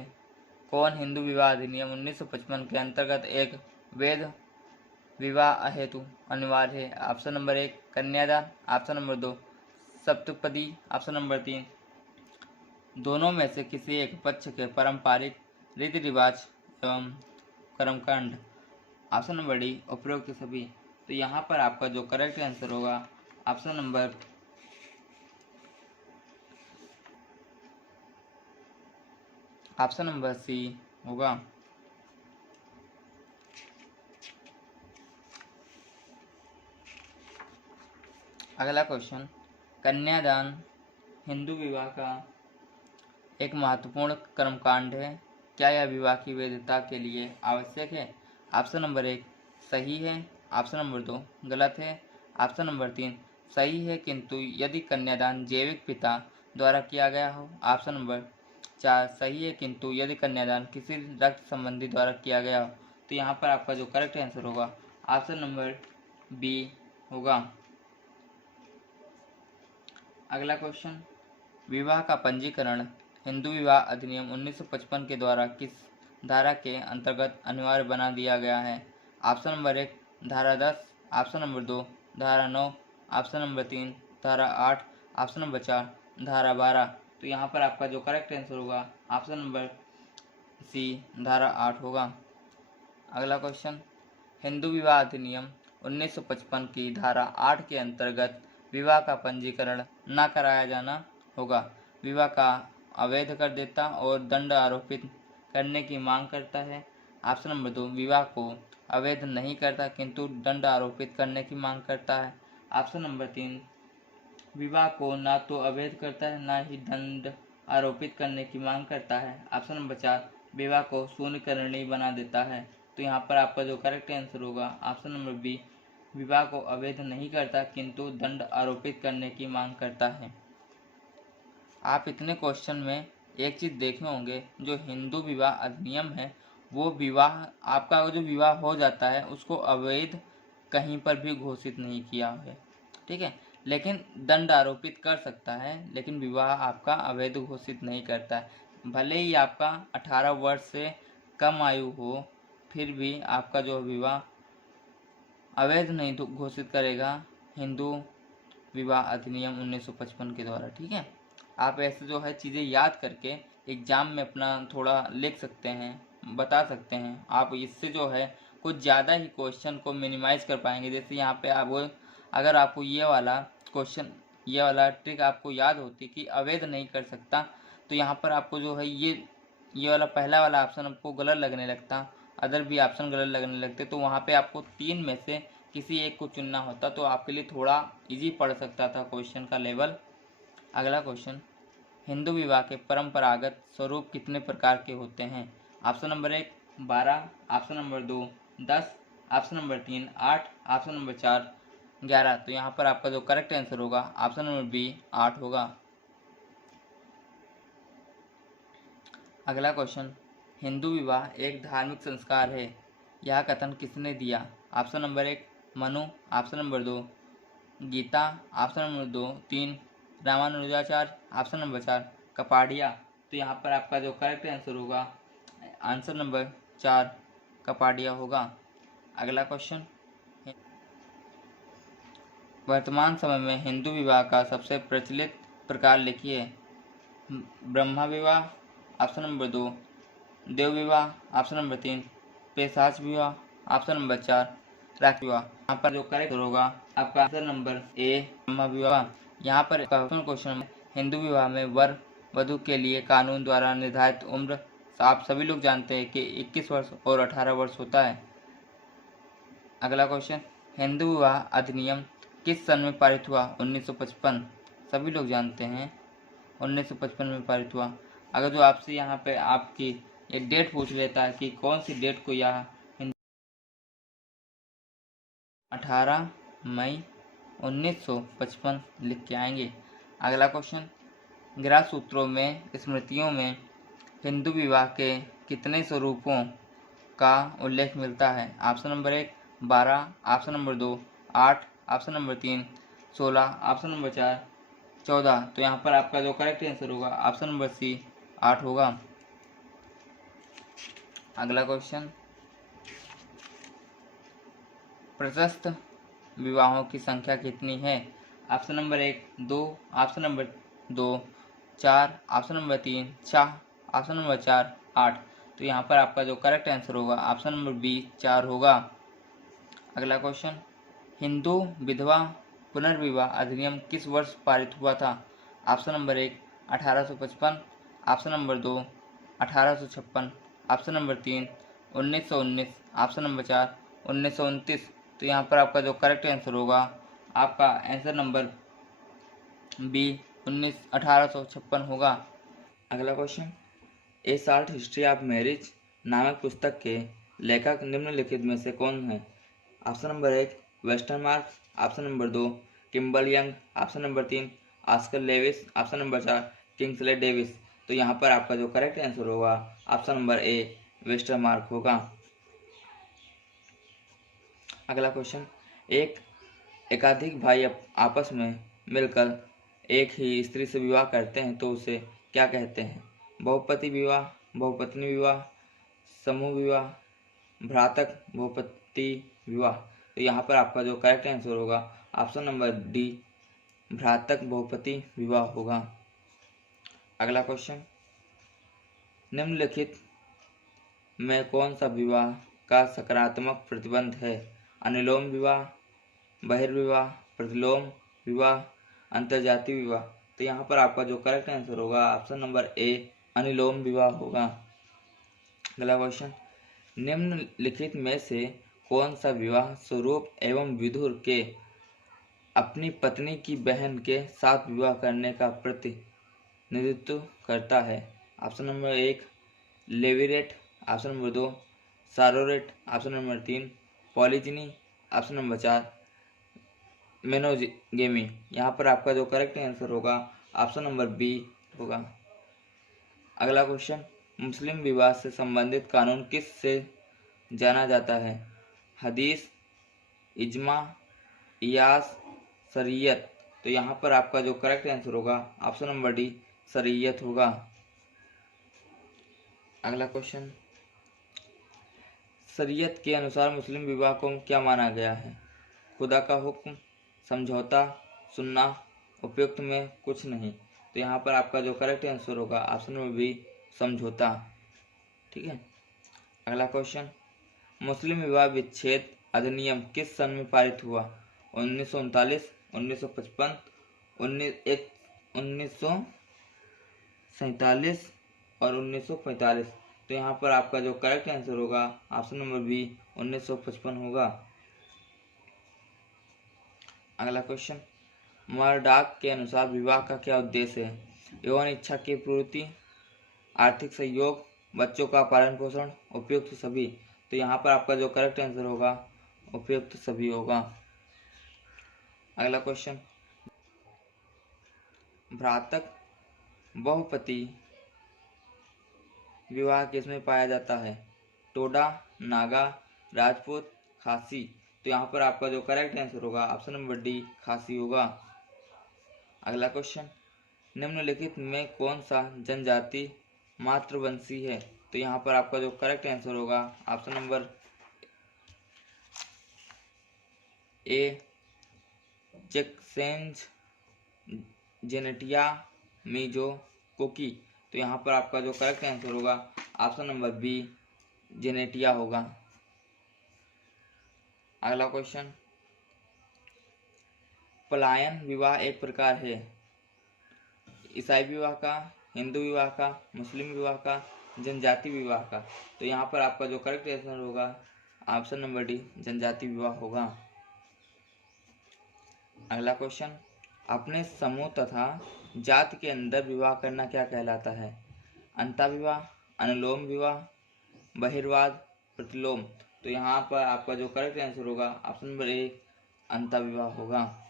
कौन हिंदू विवाह अधिनियम 1955 के अंतर्गत एक वैध विवाह हेतु अनिवार्य है? ऑप्शन नंबर 1, कन्यादान। Option number 2, saptapadi. Option number 3, दोनों में से किसी एक पक्ष के पारंपरिक रीति रिवाज एवं कर्मकांड। ऑप्शन नंबर डी, उपरोक्त सभी। तो यहाँ पर आपका जो करेक्ट आंसर होगा ऑप्शन नंबर सी होगा। अगला क्वेश्चन, कन्यादान हिंदू विवाह का एक महत्वपूर्ण कर्मकांड है। क्या यह विवाह की वैधता के लिए आवश्यक है? ऑप्शन नंबर 1, सही है। ऑप्शन नंबर 2, गलत है। ऑप्शन नंबर 3, सही है किंतु यदि कन्यादान जैविक पिता द्वारा किया गया हो। ऑप्शन नंबर 4 सही है, किंतु यदि कन्यादान किसी रक्त संबंधी द्वारा किया गया हो तो यहाँ पर आपका जो करेक्ट आंसर होगा ऑप्शन नंबर बी होगा। अगला क्वेश्चन, विवाह का पंजीकरण हिंदू विवाह अधिनियम 1955 के द्वारा किस धारा के अंतर्गत अनिवार्य बना दिया गया है? ऑप्शन नंबर 1 धारा 10, ऑप्शन नंबर 2 धारा 9, ऑप्शन नंबर 3 धारा 8, ऑप्शन नंबर 4 धारा 12। तो यहाँ पर आपका जो करेक्ट आंसर होगा ऑप्शन नंबर सी धारा 8 होगा। अगला क्वेश्चन, हिंदू विवाह अधिनियम 1955 की धारा 8 के अंतर्गत विवाह का पंजीकरण न कराया जाना होगा, विवाह का अवैध कर देता और दंड आरोपित करने की मांग करता है। ऑप्शन नंबर 2 विवाह को अवैध नहीं करता किंतु दंड आरोपित करने की मांग करता है। ऑप्शन नंबर 3 विवाह को न तो अवैध करता है न ही दंड आरोपित करने की मांग करता है। ऑप्शन नंबर 4 विवाह को शून्यकरणीय बना देता है। तो यहाँ पर आपका जो करेक्ट आंसर होगा ऑप्शन नंबर बी विवाह को अवैध नहीं करता किंतु दंड आरोपित करने की मांग करता है। आप इतने क्वेश्चन में एक चीज़ देखे होंगे, जो हिंदू विवाह अधिनियम है वो विवाह आपका जो विवाह हो जाता है उसको अवैध कहीं पर भी घोषित नहीं किया है, ठीक है, लेकिन दंड आरोपित कर सकता है, लेकिन विवाह आपका अवैध घोषित नहीं करता है। भले ही आपका 18 वर्ष से कम आयु हो फिर भी आपका जो विवाह अवैध नहीं घोषित करेगा हिंदू विवाह अधिनियम 1955 के द्वारा, ठीक है। आप ऐसे जो है चीज़ें याद करके एग्ज़ाम में अपना थोड़ा लिख सकते हैं, बता सकते हैं। आप इससे जो है कुछ ज़्यादा ही क्वेश्चन को मिनिमाइज़ कर पाएंगे। जैसे यहाँ पे आप अगर आपको ये वाला क्वेश्चन, ये वाला ट्रिक आपको याद होती कि अवैध नहीं कर सकता, तो यहाँ पर आपको जो है ये वाला पहला वाला ऑप्शन आपको गलत लगने लगता, अदर भी ऑप्शन गलत लगने लगते, तो वहाँ पे आपको 3 में से किसी एक को चुनना होता, तो आपके लिए थोड़ा इजी पड़ सकता था क्वेश्चन का लेवल। अगला क्वेश्चन, हिंदू विवाह के परंपरागत स्वरूप कितने प्रकार के होते हैं? Option number 1 12, option number 2 10, option number 3 8, option number 4 11। तो यहाँ पर आपका जो करेक्ट आंसर होगा ऑप्शन नंबर बी 8 होगा। अगला क्वेश्चन, हिंदू विवाह एक धार्मिक संस्कार है, यह कथन किसने दिया? Option number 1 Manu, option number 2 Gita, option number 3 Ramanujacharya, option number 4 Kapadia. तो यहाँ पर आपका जो करेक्ट आंसर होगा आंसर नंबर 4 कपाडिया होगा। अगला क्वेश्चन, वर्तमान समय में हिंदू विवाह का सबसे प्रचलित प्रकार लिखिए। ब्रह्मा विवाह, ऑप्शन नंबर 2 देव विवाह, ऑप्शन नंबर 3 पेशाच विवाह, ऑप्शन नंबर 4 राख विवाह। यहाँ पर जो करेक्ट होगा आपका आंसर नंबर ए ब्रह्मा विवाह। यहाँ पर क्वेश्चन में हिंदू विवाह में वर वधू के लिए कानून द्वारा निर्धारित उम्र आप सभी लोग जानते हैं कि 21 वर्ष और 18 वर्ष होता है। अगला क्वेश्चन, हिंदू विवाह अधिनियम किस सन में पारित हुआ? 1955। सभी लोग जानते हैं 1955 में पारित हुआ। अगर जो आपसे यहाँ पे आपकी ये डेट पूछ लेता है कि कौन सी डेट को यह 18 मई 1955 लिख के आएंगे। अगला क्वेश्चन, ग्रह सूत्रों में स्मृतियों में हिंदू विवाह के कितने स्वरूपों का उल्लेख मिलता है? Option number 1 12, option number 2 8, option number 3 16, option number 4 14। तो यहाँ पर आपका जो करेक्ट आंसर होगा ऑप्शन नंबर सी 8 होगा। अगला क्वेश्चन, प्रशस्त विवाहों की संख्या कितनी है? Option number 1 2, option number 2 4, option number 3 6, option number 4 8। तो यहाँ पर आपका जो करेक्ट आंसर होगा ऑप्शन नंबर बी 4 होगा। अगला क्वेश्चन, हिंदू विधवा पुनर्विवाह अधिनियम किस वर्ष पारित हुआ था? Option number 1 1855, option number 2 1856, option number 3 1919, option number 4 1929। तो यहाँ पर आपका जो करेक्ट आंसर होगा आपका आंसर नंबर बी 1856 होगा। अगला question, A short history of marriage नामक पुस्तक के लेखक निम्नलिखित में से कौन है? Option number 1 Westermarck, option number 2 Kimball Young, option number 3 Oscar Lewis, option number 4 Kingsley Davis. तो यहाँ पर आपका जो करेक्ट आंसर होगा ऑप्शन नंबर ए वेस्टरमार्क होगा। अगला क्वेश्चन, एकाधिक भाई आपस में मिलकर एक ही स्त्री से विवाह करते हैं तो उसे क्या कहते हैं? बहुपति विवाह, बहुपत्नी विवाह, समूह विवाह, भ्रातक बहुपति विवाह। तो यहाँ पर आपका जो करेक्ट आंसर होगा ऑप्शन नंबर डी भ्रातक बहुपति विवाह होगा। अगला क्वेश्चन, निम्नलिखित में कौन सा विवाह का सकारात्मक प्रतिबंध है? अनुलोम विवाह, बहिर्विवाह, प्रतिलोम विवाह, अंतर्जातीय विवाह। तो यहाँ पर आपका जो करेक्ट आंसर होगा ऑप्शन नंबर ए अनुलोम विवाह होगा। अगला क्वेश्चन, निम्नलिखित में से कौन सा विवाह स्वरूप एवं विधुर के अपनी पत्नी की बहन के साथ विवाह करने का प्रतिनिधित्व करता है? Option number 1 levirate, option number 2 sororate, option number 3 polygyny, option number 4 monogamy. यहाँ पर आपका जो करेक्ट आंसर होगा ऑप्शन नंबर बी होगा। अगला क्वेश्चन, मुस्लिम विवाह से संबंधित कानून किस से जाना जाता है? हदीस, इजमा, इयास, शरीयत। तो यहाँ पर आपका जो करेक्ट आंसर होगा ऑप्शन नंबर डी शरीयत होगा। अगला क्वेश्चन, शरीयत के अनुसार मुस्लिम विवाह को क्या माना गया है? खुदा का हुक्म, समझौता, सुन्ना, उपयुक्त में कुछ नहीं। तो यहाँ पर आपका जो करेक्ट आंसर होगा ऑप्शन नंबर बी समझौता। ठीक है। अगला क्वेश्चन, मुस्लिम विवाह विच्छेद अधिनियम किस सन में पारित हुआ? 1939, 1955, 1947 और 1945। तो यहाँ पर आपका जो करेक्ट आंसर होगा ऑप्शन नंबर बी 1955 होगा। अगला क्वेश्चन, मर्डाक के अनुसार विवाह का क्या उद्देश्य है? यौन इच्छा की पूर्ति, आर्थिक सहयोग, बच्चों का पालन पोषण, उपयुक्त सभी। तो यहाँ पर आपका जो करेक्ट आंसर होगा उपयुक्त सभी होगा। अगला क्वेश्चन, भ्रातक बहुपति विवाह किसमें पाया जाता है? टोडा, नागा, राजपूत, खासी। तो यहाँ पर आपका जो करेक्ट आंसर होगा ऑप्शन नंबर डी खासी होगा। अगला क्वेश्चन, निम्नलिखित में कौन सा जनजाति मातृवंशी है? तो यहाँ पर आपका जो करेक्ट आंसर होगा ऑप्शन नंबर ए चेक्सेंज, जेनेटिया, मीजो, कुकी। तो यहाँ पर आपका जो करेक्ट आंसर होगा ऑप्शन नंबर बी जेनेटिया होगा। अगला क्वेश्चन, पलायन विवाह एक प्रकार है ईसाई विवाह का, हिंदू विवाह का, मुस्लिम विवाह का, जनजाति विवाह का। तो यहाँ पर आपका जो करेक्ट आंसर होगा ऑप्शन नंबर डी जनजाति विवाह होगा। अगला क्वेश्चन, अपने समूह तथा जाति के अंदर विवाह करना क्या कहलाता है? अंता विवाह, अनुलोम विवाह, बहिर्वाद, प्रतिलोम। तो यहाँ पर आपका जो करेक्ट आंसर होगा ऑप्शन नंबर ए अंता विवाह होगा।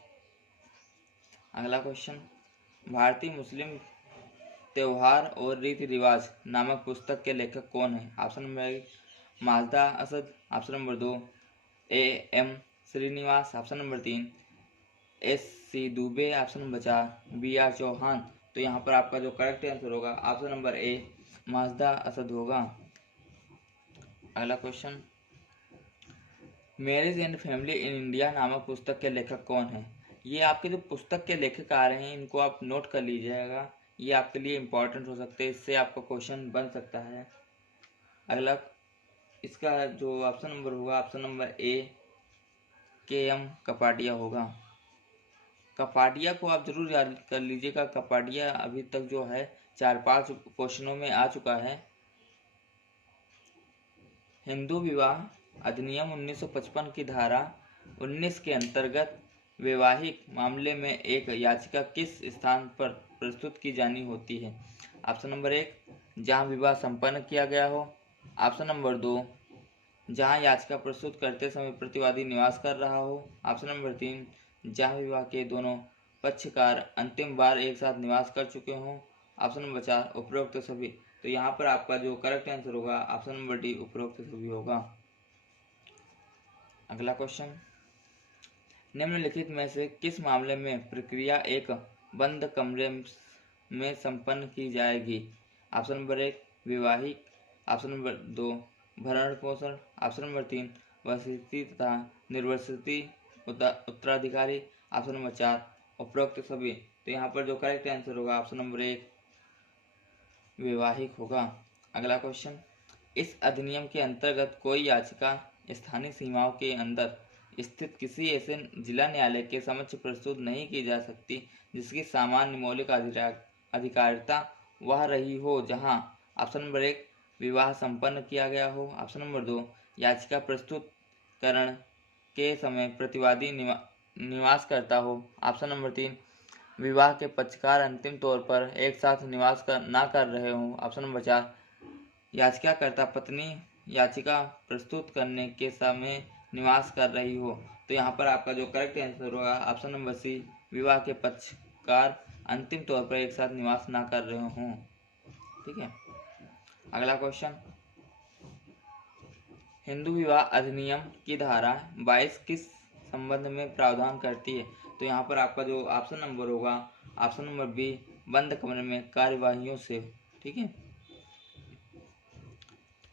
अगला क्वेश्चन, भारतीय मुस्लिम त्योहार और रीति रिवाज नामक पुस्तक के लेखक कौन है? Option number 1 Majda Asad, option number 2 M Srinivas, option number 3 S C. Dube, option number 4 B R. Chauhan. तो यहाँ पर आपका जो करेक्ट आंसर होगा option number A Majda Asad होगा। अगला question, marriage and family in India नामक पुस्तक के लेखक कौन है? ये आपके जो पुस्तक के लेखक आ रहे हैं इनको आप नोट कर लीजिएगा, ये आपके लिए इम्पोर्टेंट हो सकते हैं, इससे आपका क्वेश्चन बन सकता है। अगला इसका जो ऑप्शन नंबर होगा ऑप्शन नंबर ए के.एम. कपाडिया होगा। कपाडिया को आप जरूर याद कर लीजिएगा। कपाडिया अभी तक जो है 4-5 क्वेश्चनों में आ चुका है। हिंदू विवाह अधिनियम 1955 की धारा 19 के अंतर्गत वैवाहिक मामले में एक याचिका किस स्थान पर प्रस्तुत की जानी होती है? ऑप्शन नंबर 1 जहां विवाह संपन्न किया गया हो, ऑप्शन नंबर 2 जहां याचिका प्रस्तुत करते समय प्रतिवादी निवास कर रहा हो, ऑप्शन नंबर 3 जहां विवाह के दोनों पक्षकार अंतिम बार एक साथ निवास कर चुके हों, ऑप्शन नंबर 4 उपरोक्त सभी। तो यहाँ पर आपका जो करेक्ट आंसर होगा ऑप्शन नंबर डी उपरोक्त सभी होगा। अगला क्वेश्चन, निम्नलिखित में से किस मामले में प्रक्रिया एक बंद कमरे में संपन्न की जाएगी? ऑप्शन नंबर 1 विवाहिक, ऑप्शन नंबर 2 भरण पोषण, ऑप्शन नंबर 3 वसीयती तथा निर्वसिती उत्तराधिकारी, ऑप्शन नंबर 4 उपरोक्त सभी। तो यहाँ पर जो करेक्ट आंसर होगा ऑप्शन नंबर 1 वैवाहिक होगा। अगला क्वेश्चन, इस अधिनियम के अंतर्गत कोई याचिका स्थानीय सीमाओं के अंदर स्थित किसी ऐसे जिला न्यायालय के समक्ष प्रस्तुत नहीं की जा सकती जिसकी सामान्य मौलिक अधिकारिता वह रही हो जहां ऑप्शन नंबर 1 विवाह संपन्न किया गया हो, ऑप्शन नंबर 2 याचिका प्रस्तुतकरण के समय प्रतिवादी निवास करता हो, ऑप्शन नंबर 3 विवाह के पक्षकार अंतिम तौर पर एक साथ निवास ना कर रहे हों, ऑप्शन नंबर 4 याचिकाकर्ता पत्नी याचिका प्रस्तुत करने के समय निवास कर रही हो। तो यहाँ पर आपका जो करेक्ट आंसर होगा ऑप्शन नंबर सी विवाह के पक्षकार अंतिम तौर पर एक साथ निवास ना कर रहे हों। ठीक है। अगला क्वेश्चन, हिंदू विवाह अधिनियम की धारा 22 किस संबंध में प्रावधान करती है? तो यहाँ पर आपका जो ऑप्शन नंबर होगा ऑप्शन नंबर बी बंद कमरे में कार्यवाहियों से। ठीक है।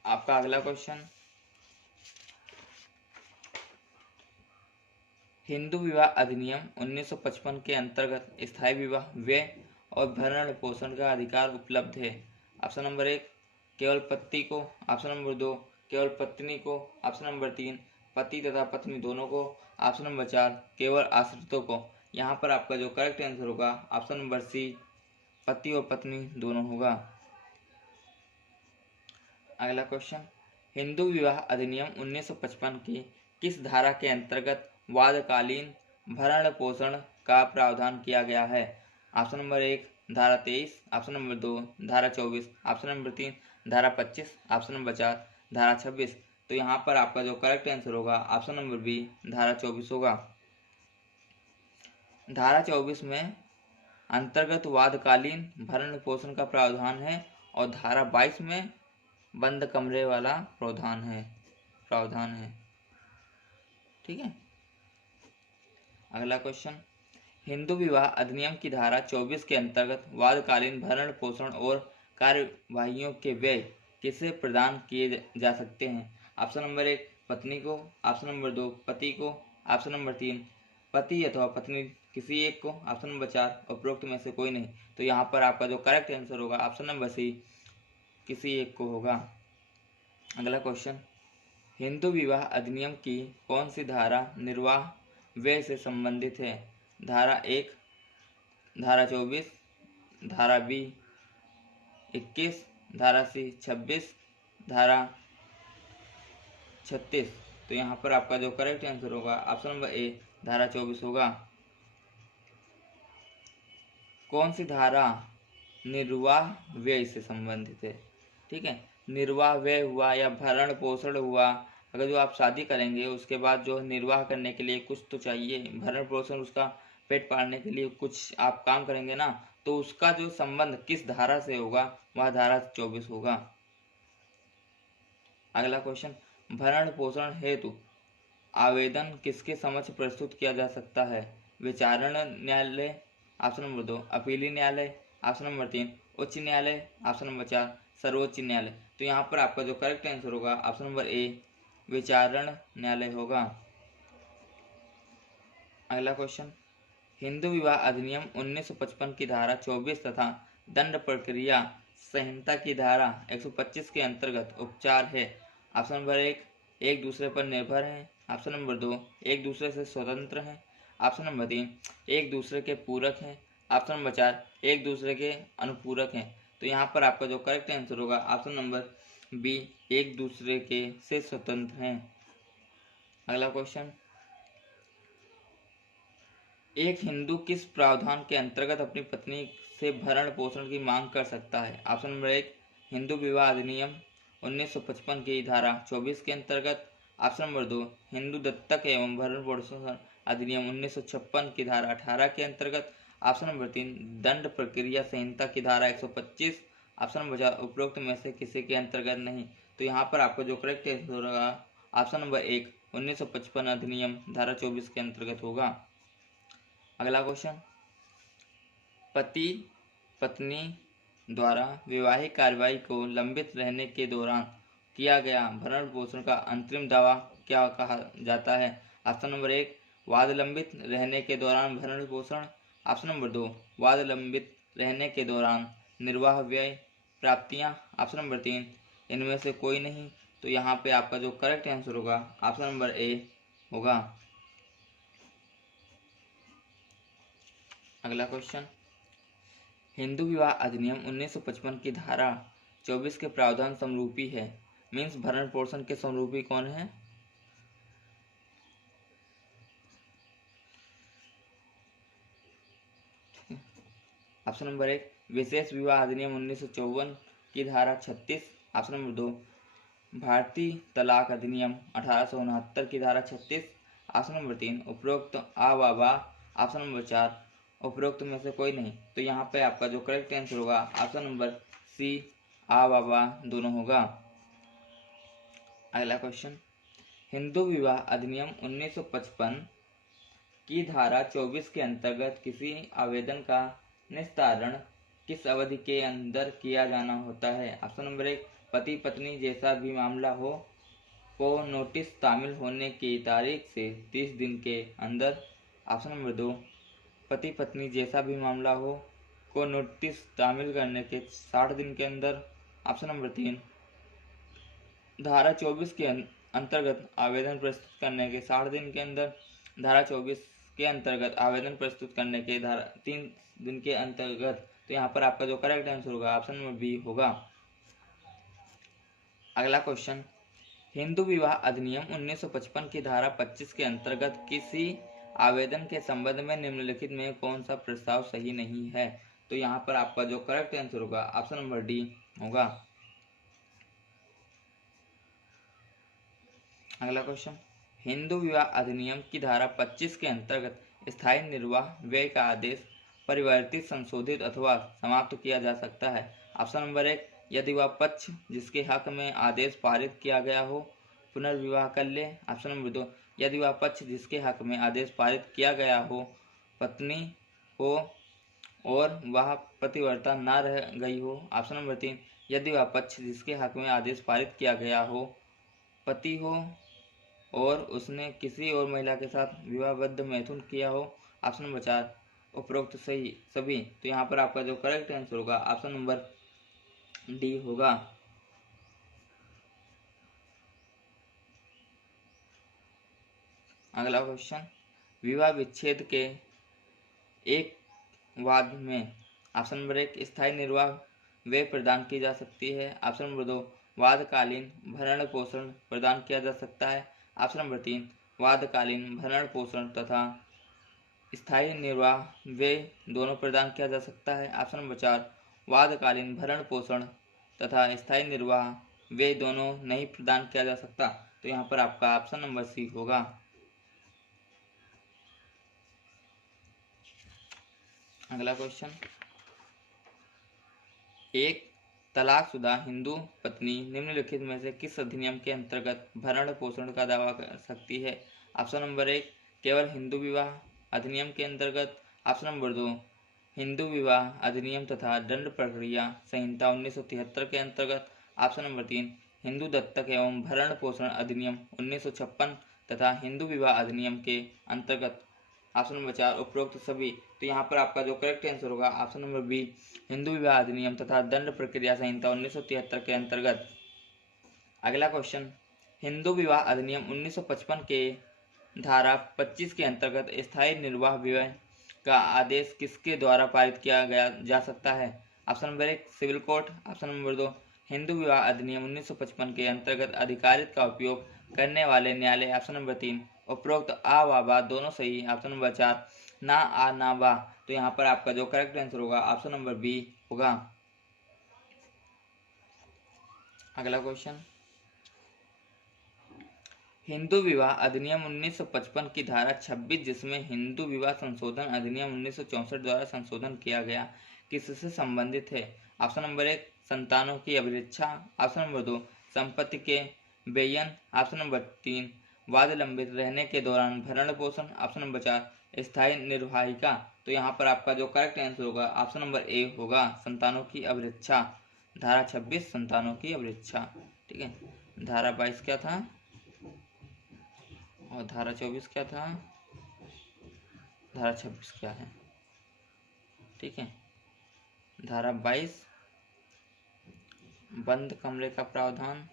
आपका अगला क्वेश्चन, हिंदू विवाह अधिनियम 1955 के अंतर्गत स्थायी विवाह व्यय और भरण पोषण का अधिकार उपलब्ध है। ऑप्शन नंबर 1 केवल पति को, ऑप्शन नंबर 2 केवल पत्नी को, ऑप्शन नंबर 3 पति तथा पत्नी दोनों को, ऑप्शन नंबर 4 केवल आश्रितों को। यहाँ पर आपका जो करेक्ट आंसर होगा ऑप्शन नंबर सी पति और पत्नी दोनों होगा। अगला क्वेश्चन, हिंदू विवाह अधिनियम 1955 की किस धारा के अंतर्गत वादकालीन भरण पोषण का प्रावधान किया गया है? ऑप्शन नंबर 1 धारा 23, ऑप्शन नंबर 2 धारा 24, ऑप्शन नंबर 3 धारा 25, ऑप्शन नंबर 4 धारा 26। तो यहाँ पर आपका जो करेक्ट आंसर होगा ऑप्शन नंबर बी धारा 24 होगा। धारा 24 में अंतर्गत वादकालीन भरण पोषण का प्रावधान है और धारा 22 में बंद कमरे वाला प्रावधान है। ठीक है। अगला क्वेश्चन, हिंदू विवाह अधिनियम की धारा 24 के अंतर्गत वादकालीन भरण पोषण और कार्यवाहियों के व्यय किसे प्रदान किए जा सकते हैं? ऑप्शन नंबर 1 पत्नी को, ऑप्शन नंबर 2 पति को, ऑप्शन नंबर 3 पति अथवा पत्नी किसी एक को, ऑप्शन नंबर 4 उपरोक्त में से कोई नहीं। तो यहाँ पर आपका जो करेक्ट आंसर होगा ऑप्शन नंबर सी किसी एक को होगा। अगला क्वेश्चन, हिंदू विवाह अधिनियम की कौन सी धारा निर्वाह व्यय से संबंधित है? धारा 1, धारा 24, धारा बी 21, धारा सी 26, धारा 36। तो यहाँ पर आपका जो करेक्ट आंसर होगा ऑप्शन नंबर ए धारा 24 होगा। कौन सी धारा निर्वाह व्यय से संबंधित है? ठीक है। निर्वाह व्यय हुआ या भरण पोषण हुआ, अगर जो आप शादी करेंगे उसके बाद जो निर्वाह करने के लिए कुछ तो चाहिए, भरण पोषण उसका पेट पालने के लिए कुछ आप काम करेंगे ना, तो उसका जो संबंध किस धारा से होगा वह धारा 24 होगा। अगला क्वेश्चन, भरण पोषण हेतु आवेदन किसके समक्ष प्रस्तुत किया जा सकता है? विचारण न्यायालय, ऑप्शन नंबर 2 अपीली न्यायालय, ऑप्शन नंबर 3 उच्च न्यायालय, ऑप्शन नंबर 4 सर्वोच्च न्यायालय। तो यहाँ पर आपका जो करेक्ट आंसर होगा ऑप्शन नंबर ए विचारण न्यायालय होगा। अगला क्वेश्चन, हिंदू विवाह अधिनियम 1955 की धारा 24 तथा दंड प्रक्रिया संहिता की धारा 125 के अंतर्गत उपचार है। ऑप्शन नंबर 1 एक दूसरे पर निर्भर हैं, ऑप्शन नंबर 2 एक दूसरे से स्वतंत्र हैं, ऑप्शन नंबर 3 एक दूसरे के पूरक हैं, ऑप्शन नंबर 4 एक दूसरे के अनुपूरक हैं। तो यहाँ पर आपका जो करेक्ट आंसर होगा ऑप्शन नंबर बी एक दूसरे के से स्वतंत्र हैं। अगला क्वेश्चन, एक हिंदू किस प्रावधान के अंतर्गत अपनी पत्नी से भरण पोषण की मांग कर सकता है? ऑप्शन नंबर 1 हिंदू विवाह अधिनियम 1955 की धारा 24 के अंतर्गत, ऑप्शन नंबर 2 हिंदू दत्तक एवं भरण पोषण अधिनियम 1956 की धारा 18 के अंतर्गत, ऑप्शन नंबर 3 दंड प्रक्रिया संहिता की धारा 125। ऑप्शन नंबर 4 उपरोक्त में से किसी के अंतर्गत नहीं। तो यहाँ पर आपको जो करेक्ट आंसर होगा ऑप्शन नंबर 1 1955 अधिनियम धारा 24 के अंतर्गत होगा। अगला क्वेश्चन, पति पत्नी द्वारा वैवाहिक कार्यवाही को लंबित रहने के दौरान किया गया भरण पोषण का अंतरिम दावा क्या कहा जाता है? ऑप्शन नंबर 1 वाद लंबित रहने के दौरान भरण पोषण। ऑप्शन नंबर 2 वाद लंबित रहने के दौरान निर्वाह व्यय प्राप्तियां। ऑप्शन नंबर 3 इनमें से कोई नहीं। तो यहाँ पे आपका जो करेक्ट आंसर होगा ऑप्शन नंबर ए होगा। अगला क्वेश्चन, हिंदू विवाह अधिनियम 1955 की धारा 24 के प्रावधान समरूपी है, मीन्स भरण पोषण के समरूपी कौन है? ऑप्शन नंबर 1 विशेष विवाह अधिनियम 1954 की धारा 36। ऑप्शन नंबर 2 भारतीय तलाक अधिनियम 1869 की धारा 36। ऑप्शन नंबर 3 उपरोक्त आ व बा। ऑप्शन नंबर 4 उपरोक्त में से कोई नहीं। तो यहाँ पे आपका जो करेक्ट आंसर होगा ऑप्शन नंबर सी आ व बा दोनों होगा। अगला क्वेश्चन, हिंदू विवाह अधिनियम 1955 की धारा 24 के अंतर्गत किसी आवेदन का निस्तारण किस अवधि के अंदर किया जाना होता है? ऑप्शन नंबर 1 पति पत्नी जैसा भी मामला हो को नोटिस तामील होने की तारीख से 30 दिन के अंदर। ऑप्शन नंबर 2 पति पत्नी जैसा भी मामला हो को नोटिस तामील करने के 60 दिन के अंदर। ऑप्शन नंबर 3 धारा 24 के अंतर्गत आवेदन प्रस्तुत करने के 60 दिन के अंदर। धारा 24 के अंतर्गत आवेदन प्रस्तुत करने के धारा 3 दिन के अंतर्गत। तो यहाँ पर आपका जो करेक्ट आंसर होगा ऑप्शन नंबर बी होगा। अगला क्वेश्चन, हिंदू विवाह अधिनियम 1955 की धारा 25 के अंतर्गत किसी आवेदन के संबंध में निम्नलिखित में कौन सा प्रस्ताव सही नहीं है? तो यहाँ पर आपका जो करेक्ट आंसर होगा ऑप्शन नंबर डी होगा। अगला क्वेश्चन, हिंदू विवाह अधिनियम की धारा 25 के अंतर्गत स्थायी निर्वाह व्यय का आदेश परिवर्तित संशोधित अथवा समाप्त किया जा सकता है। ऑप्शन नंबर 1 यदि वह पक्ष जिसके हक में आदेश पारित किया गया हो पुनर्विवाह कर ले। ऑप्शन नंबर 2 यदि वह पक्ष जिसके हक में आदेश पारित किया गया हो पत्नी हो और वह पतिव्रता न रह गई हो। ऑप्शन नंबर 3 यदि वह पक्ष जिसके हक में आदेश पारित किया गया हो पति हो और उसने किसी और महिला के साथ विवाहबद्ध मैथुन किया हो। ऑप्शन नंबर 4 उपरोक्त सही सभी। तो यहाँ पर आपका जो करेक्ट आंसर होगा ऑप्शन नंबर डी होगा। अगला क्वेश्चन, विवाह विच्छेद के एक वाद में ऑप्शन नंबर 1 स्थायी निर्वाह व्यय प्रदान की जा सकती है। ऑप्शन नंबर 2 वादकालीन भरण पोषण प्रदान किया जा सकता है। ऑप्शन नंबर 3 वादकालीन भरण पोषण तथा स्थायी निर्वाह व्यय दोनों प्रदान किया जा सकता है। ऑप्शन नंबर 4 वादकालीन भरण पोषण तथा स्थायी निर्वाह व्यय दोनों नहीं प्रदान किया जा सकता। तो यहाँ पर आपका ऑप्शन नंबर सी होगा। अगला क्वेश्चन, एक तलाकशुदा हिंदू पत्नी निम्नलिखित में से किस अधिनियम के अंतर्गत भरण पोषण का दावा कर सकती है? ऑप्शन नंबर 1 केवल हिंदू विवाह अधिनियम के अंतर्गत। ऑप्शन नंबर 2 हिंदू विवाह अधिनियम तथा दंड प्रक्रिया संहिता 1973 के अंतर्गत। ऑप्शन नंबर 3 हिंदू दत्तक एवं भरण पोषण अधिनियम 1956 तथा हिंदू विवाह अधिनियम के अंतर्गत। ऑप्शन नंबर 4 उपरोक्त सभी। तो यहाँ पर आपका जो करेक्ट आंसर होगा ऑप्शन नंबर बी हिंदू विवाह अधिनियम तथा दंड प्रक्रिया संहिता 1973 के अंतर्गत। अगला क्वेश्चन, हिंदू विवाह अधिनियम 1955 के धारा 25 के अंतर्गत स्थायी निर्वाह व्यय का आदेश किसके द्वारा पारित किया गया जा सकता है? Option number 1 civil court. Option number 2 हिंदू विवाह अधिनियम 1955 के अंतर्गत अधिकारित का उपयोग करने वाले न्यायालय। ऑप्शन नंबर 3 उपरोक्त आ व बा दोनों सही। ऑप्शन नंबर 4 ना आ ना बा। तो यहाँ पर आपका जो करेक्ट आंसर होगा ऑप्शन नंबर बी होगा। अगला क्वेश्चन, हिंदू विवाह अधिनियम 1955 की धारा 26, जिसमें हिंदू विवाह संशोधन अधिनियम 1964 द्वारा संशोधन किया गया, किससे संबंधित है? ऑप्शन नंबर 1 संतानों की अभिरक्षा, ऑप्शन नंबर 2 संपत्ति के बेयन, ऑप्शन नंबर 3 वाद लंबित रहने के दौरान भरण पोषण, ऑप्शन नंबर 4 स्थायी निर्वाहिका। तो यहाँ पर आपका जो करेक्ट आंसर होगा ऑप्शन नंबर ए होगा, संतानों की अभिरक्षा। धारा 26 संतानों की अभिरक्षा। ठीक है, धारा 22 क्या था और धारा 24 क्या था, धारा 26 क्या है? ठीक है, धारा 22 बंद कमरे का प्रावधान,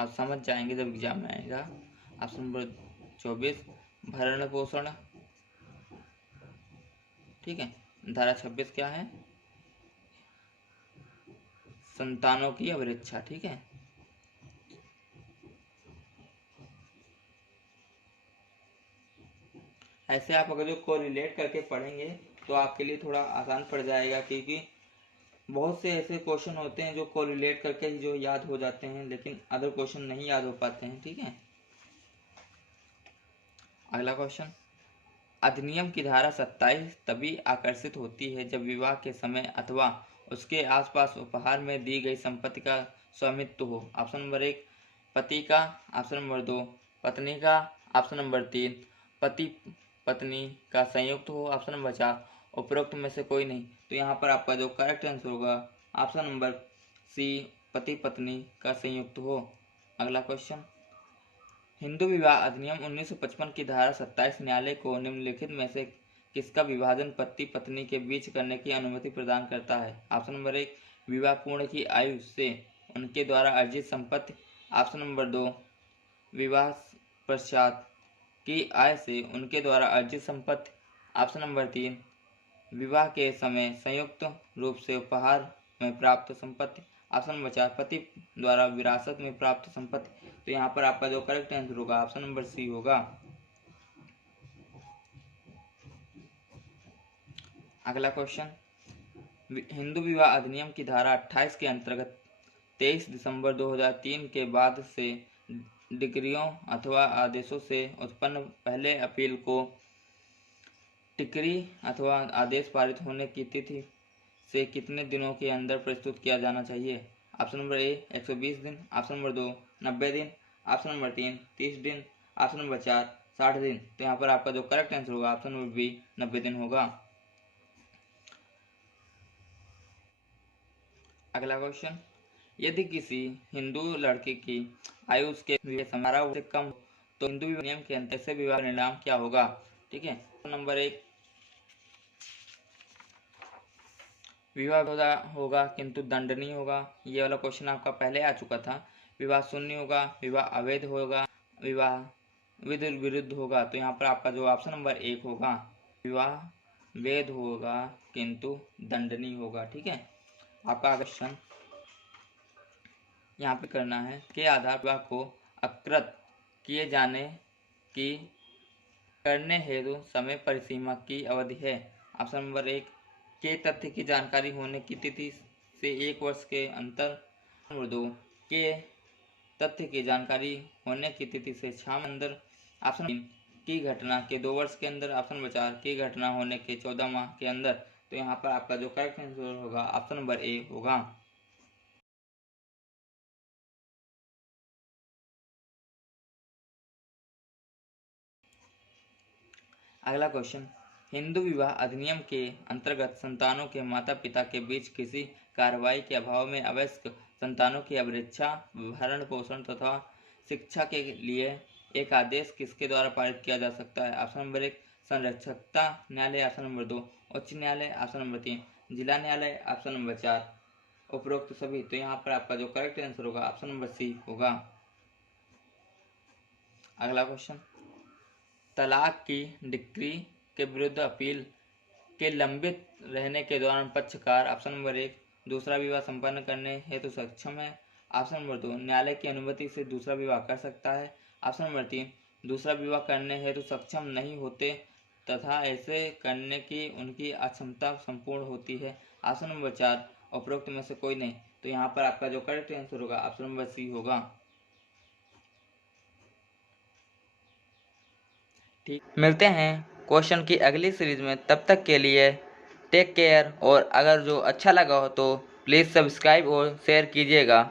आप समझ जाएंगे जब एग्जाम में आएगा। ऑप्शन नंबर 24 भरण पोषण। ठीक है, धारा 26 क्या है? संतानों की अभिरक्षा। ठीक है, ऐसे आप अगर जो कोरिलेट करके पढ़ेंगे तो आपके लिए थोड़ा आसान पड़ जाएगा, क्योंकि बहुत से ऐसे क्वेश्चन होते हैं जो कोरिलेट करके ही जो याद हो जाते हैं, लेकिन अदर क्वेश्चन नहीं याद हो पाते हैं। ठीक है, अगला क्वेश्चन, अधिनियम की धारा 27 तभी आकर्षित होती है जब विवाह के समय अथवा उसके आसपास उपहार में दी गई संपत्ति का स्वामित्व हो। ऑप्शन नंबर 1 पति का, ऑप्शन नंबर 2 पत्नी का, ऑप्शन नंबर 3 पति पत्नी का संयुक्त हो, ऑप्शन नंबर 4 उपरोक्त में से कोई नहीं। तो यहाँ पर आपका जो करेक्ट आंसर होगा ऑप्शन नंबर सी पति पत्नी का संयुक्त हो। अगला क्वेश्चन, हिंदू विवाह अधिनियम 1955 की धारा 27 न्यायालय को निम्नलिखित में से किसका विभाजन पति पत्नी के बीच करने की अनुमति प्रदान करता है? ऑप्शन नंबर 1 विवाह पूर्ण की आयु से उनके द्वारा अर्जित संपत्ति, ऑप्शन नंबर 2 विवाह पश्चात की आय से उनके द्वारा अर्जित संपत्ति, ऑप्शन नंबर 3 विवाह के समय संयुक्त रूप से उपहार में प्राप्त संपत्ति, ऑप्शन नंबर 4 पति द्वारा विरासत में प्राप्त संपत्ति। तो यहाँ पर आपका जो करेक्ट आंसर होगा ऑप्शन नंबर सी होगा। अगला क्वेश्चन, हिंदू विवाह अधिनियम की धारा 28 के अंतर्गत 23 दिसंबर 2003 के बाद से डिक्रियों अथवा आदेशों से उत्पन्न पहले अपील को डिक्री अथवा आदेश पारित होने की तिथि से कितने दिनों के अंदर प्रस्तुत किया जाना चाहिए? ऑप्शन नंबर ए 120 दिन, ऑप्शन नंबर 2 90 दिन, ऑप्शन नंबर 3 30 दिन, ऑप्शन नंबर 4 60 दिन। तो यहाँ पर आपका जो करेक्ट आंसर होगा ऑप्शन नंबर बी 90 दिन होगा। अगला क्वेश्चन, यदि किसी हिंदू लड़के की आयु उसके 18 से कम हो तो हिंदू नियम के अंतर्गत ऐसे विवाह परिणाम क्या होगा? ठीक है, नंबर 1 विवाह होगा किंतु दंडनीय होगा, ये वाला क्वेश्चन आपका पहले आ चुका था। विवाह शून्य होगा, विवाह अवैध होगा, विवाह विधि विरुद्ध होगा। तो यहाँ पर आपका जो ऑप्शन नंबर 1 होगा, विवाह वैध होगा किंतु दंडनीय होगा। ठीक है, आपका क्वेश्चन यहाँ पे करना है के आधार विवाह को अकृत किए जाने की करने हेतु समय परिसीमा की अवधि है। ऑप्शन नंबर 1 के तथ्य की जानकारी होने की तिथि से 1 वर्ष के अंतर, नंबर 2 के तथ्य की जानकारी होने की तिथि से 6 माह अंदर, ऑप्शन 3 की घटना के 2 वर्ष के अंदर, ऑप्शन नंबर 4 की घटना होने के 14 माह के अंदर। तो यहाँ पर आपका जो करेक्ट आंसर होगा ऑप्शन नंबर ए होगा। अगला क्वेश्चन, हिंदू विवाह अधिनियम के अंतर्गत संतानों के माता पिता के बीच किसी कार्रवाई के अभाव में अवयस्क संतानों की अभिरक्षा, भरण पोषण तथा शिक्षा के लिए एक आदेश किसके द्वारा पारित किया जा सकता है? ऑप्शन नंबर 1 संरक्षकता न्यायालय, ऑप्शन नंबर 2 उच्च न्यायालय, ऑप्शन नंबर 3 जिला न्यायालय, ऑप्शन नंबर 4 उपरोक्त सभी। तो यहाँ पर आपका जो करेक्ट आंसर होगा ऑप्शन नंबर सी होगा। अगला क्वेश्चन, तलाक की डिक्री के विरुद्ध अपील के लंबित रहने के दौरान पक्षकार ऑप्शन नंबर 1 दूसरा विवाह संपन्न करने हेतु सक्षम है, ऑप्शन नंबर 2 न्यायालय की अनुमति से दूसरा विवाह कर सकता है, ऑप्शन नंबर 3 दूसरा विवाह करने हेतु सक्षम नहीं होते तथा ऐसे करने की उनकी अक्षमता संपूर्ण होती है, ऑप्शन नंबर 4 उपरोक्त में से कोई नहीं। तो यहाँ पर आपका जो करेक्ट आंसर होगा ऑप्शन नंबर सी होगा। ठीक, मिलते हैं क्वेश्चन की अगली सीरीज में। तब तक के लिए टेक केयर, और अगर जो अच्छा लगा हो तो प्लीज़ सब्सक्राइब और शेयर कीजिएगा।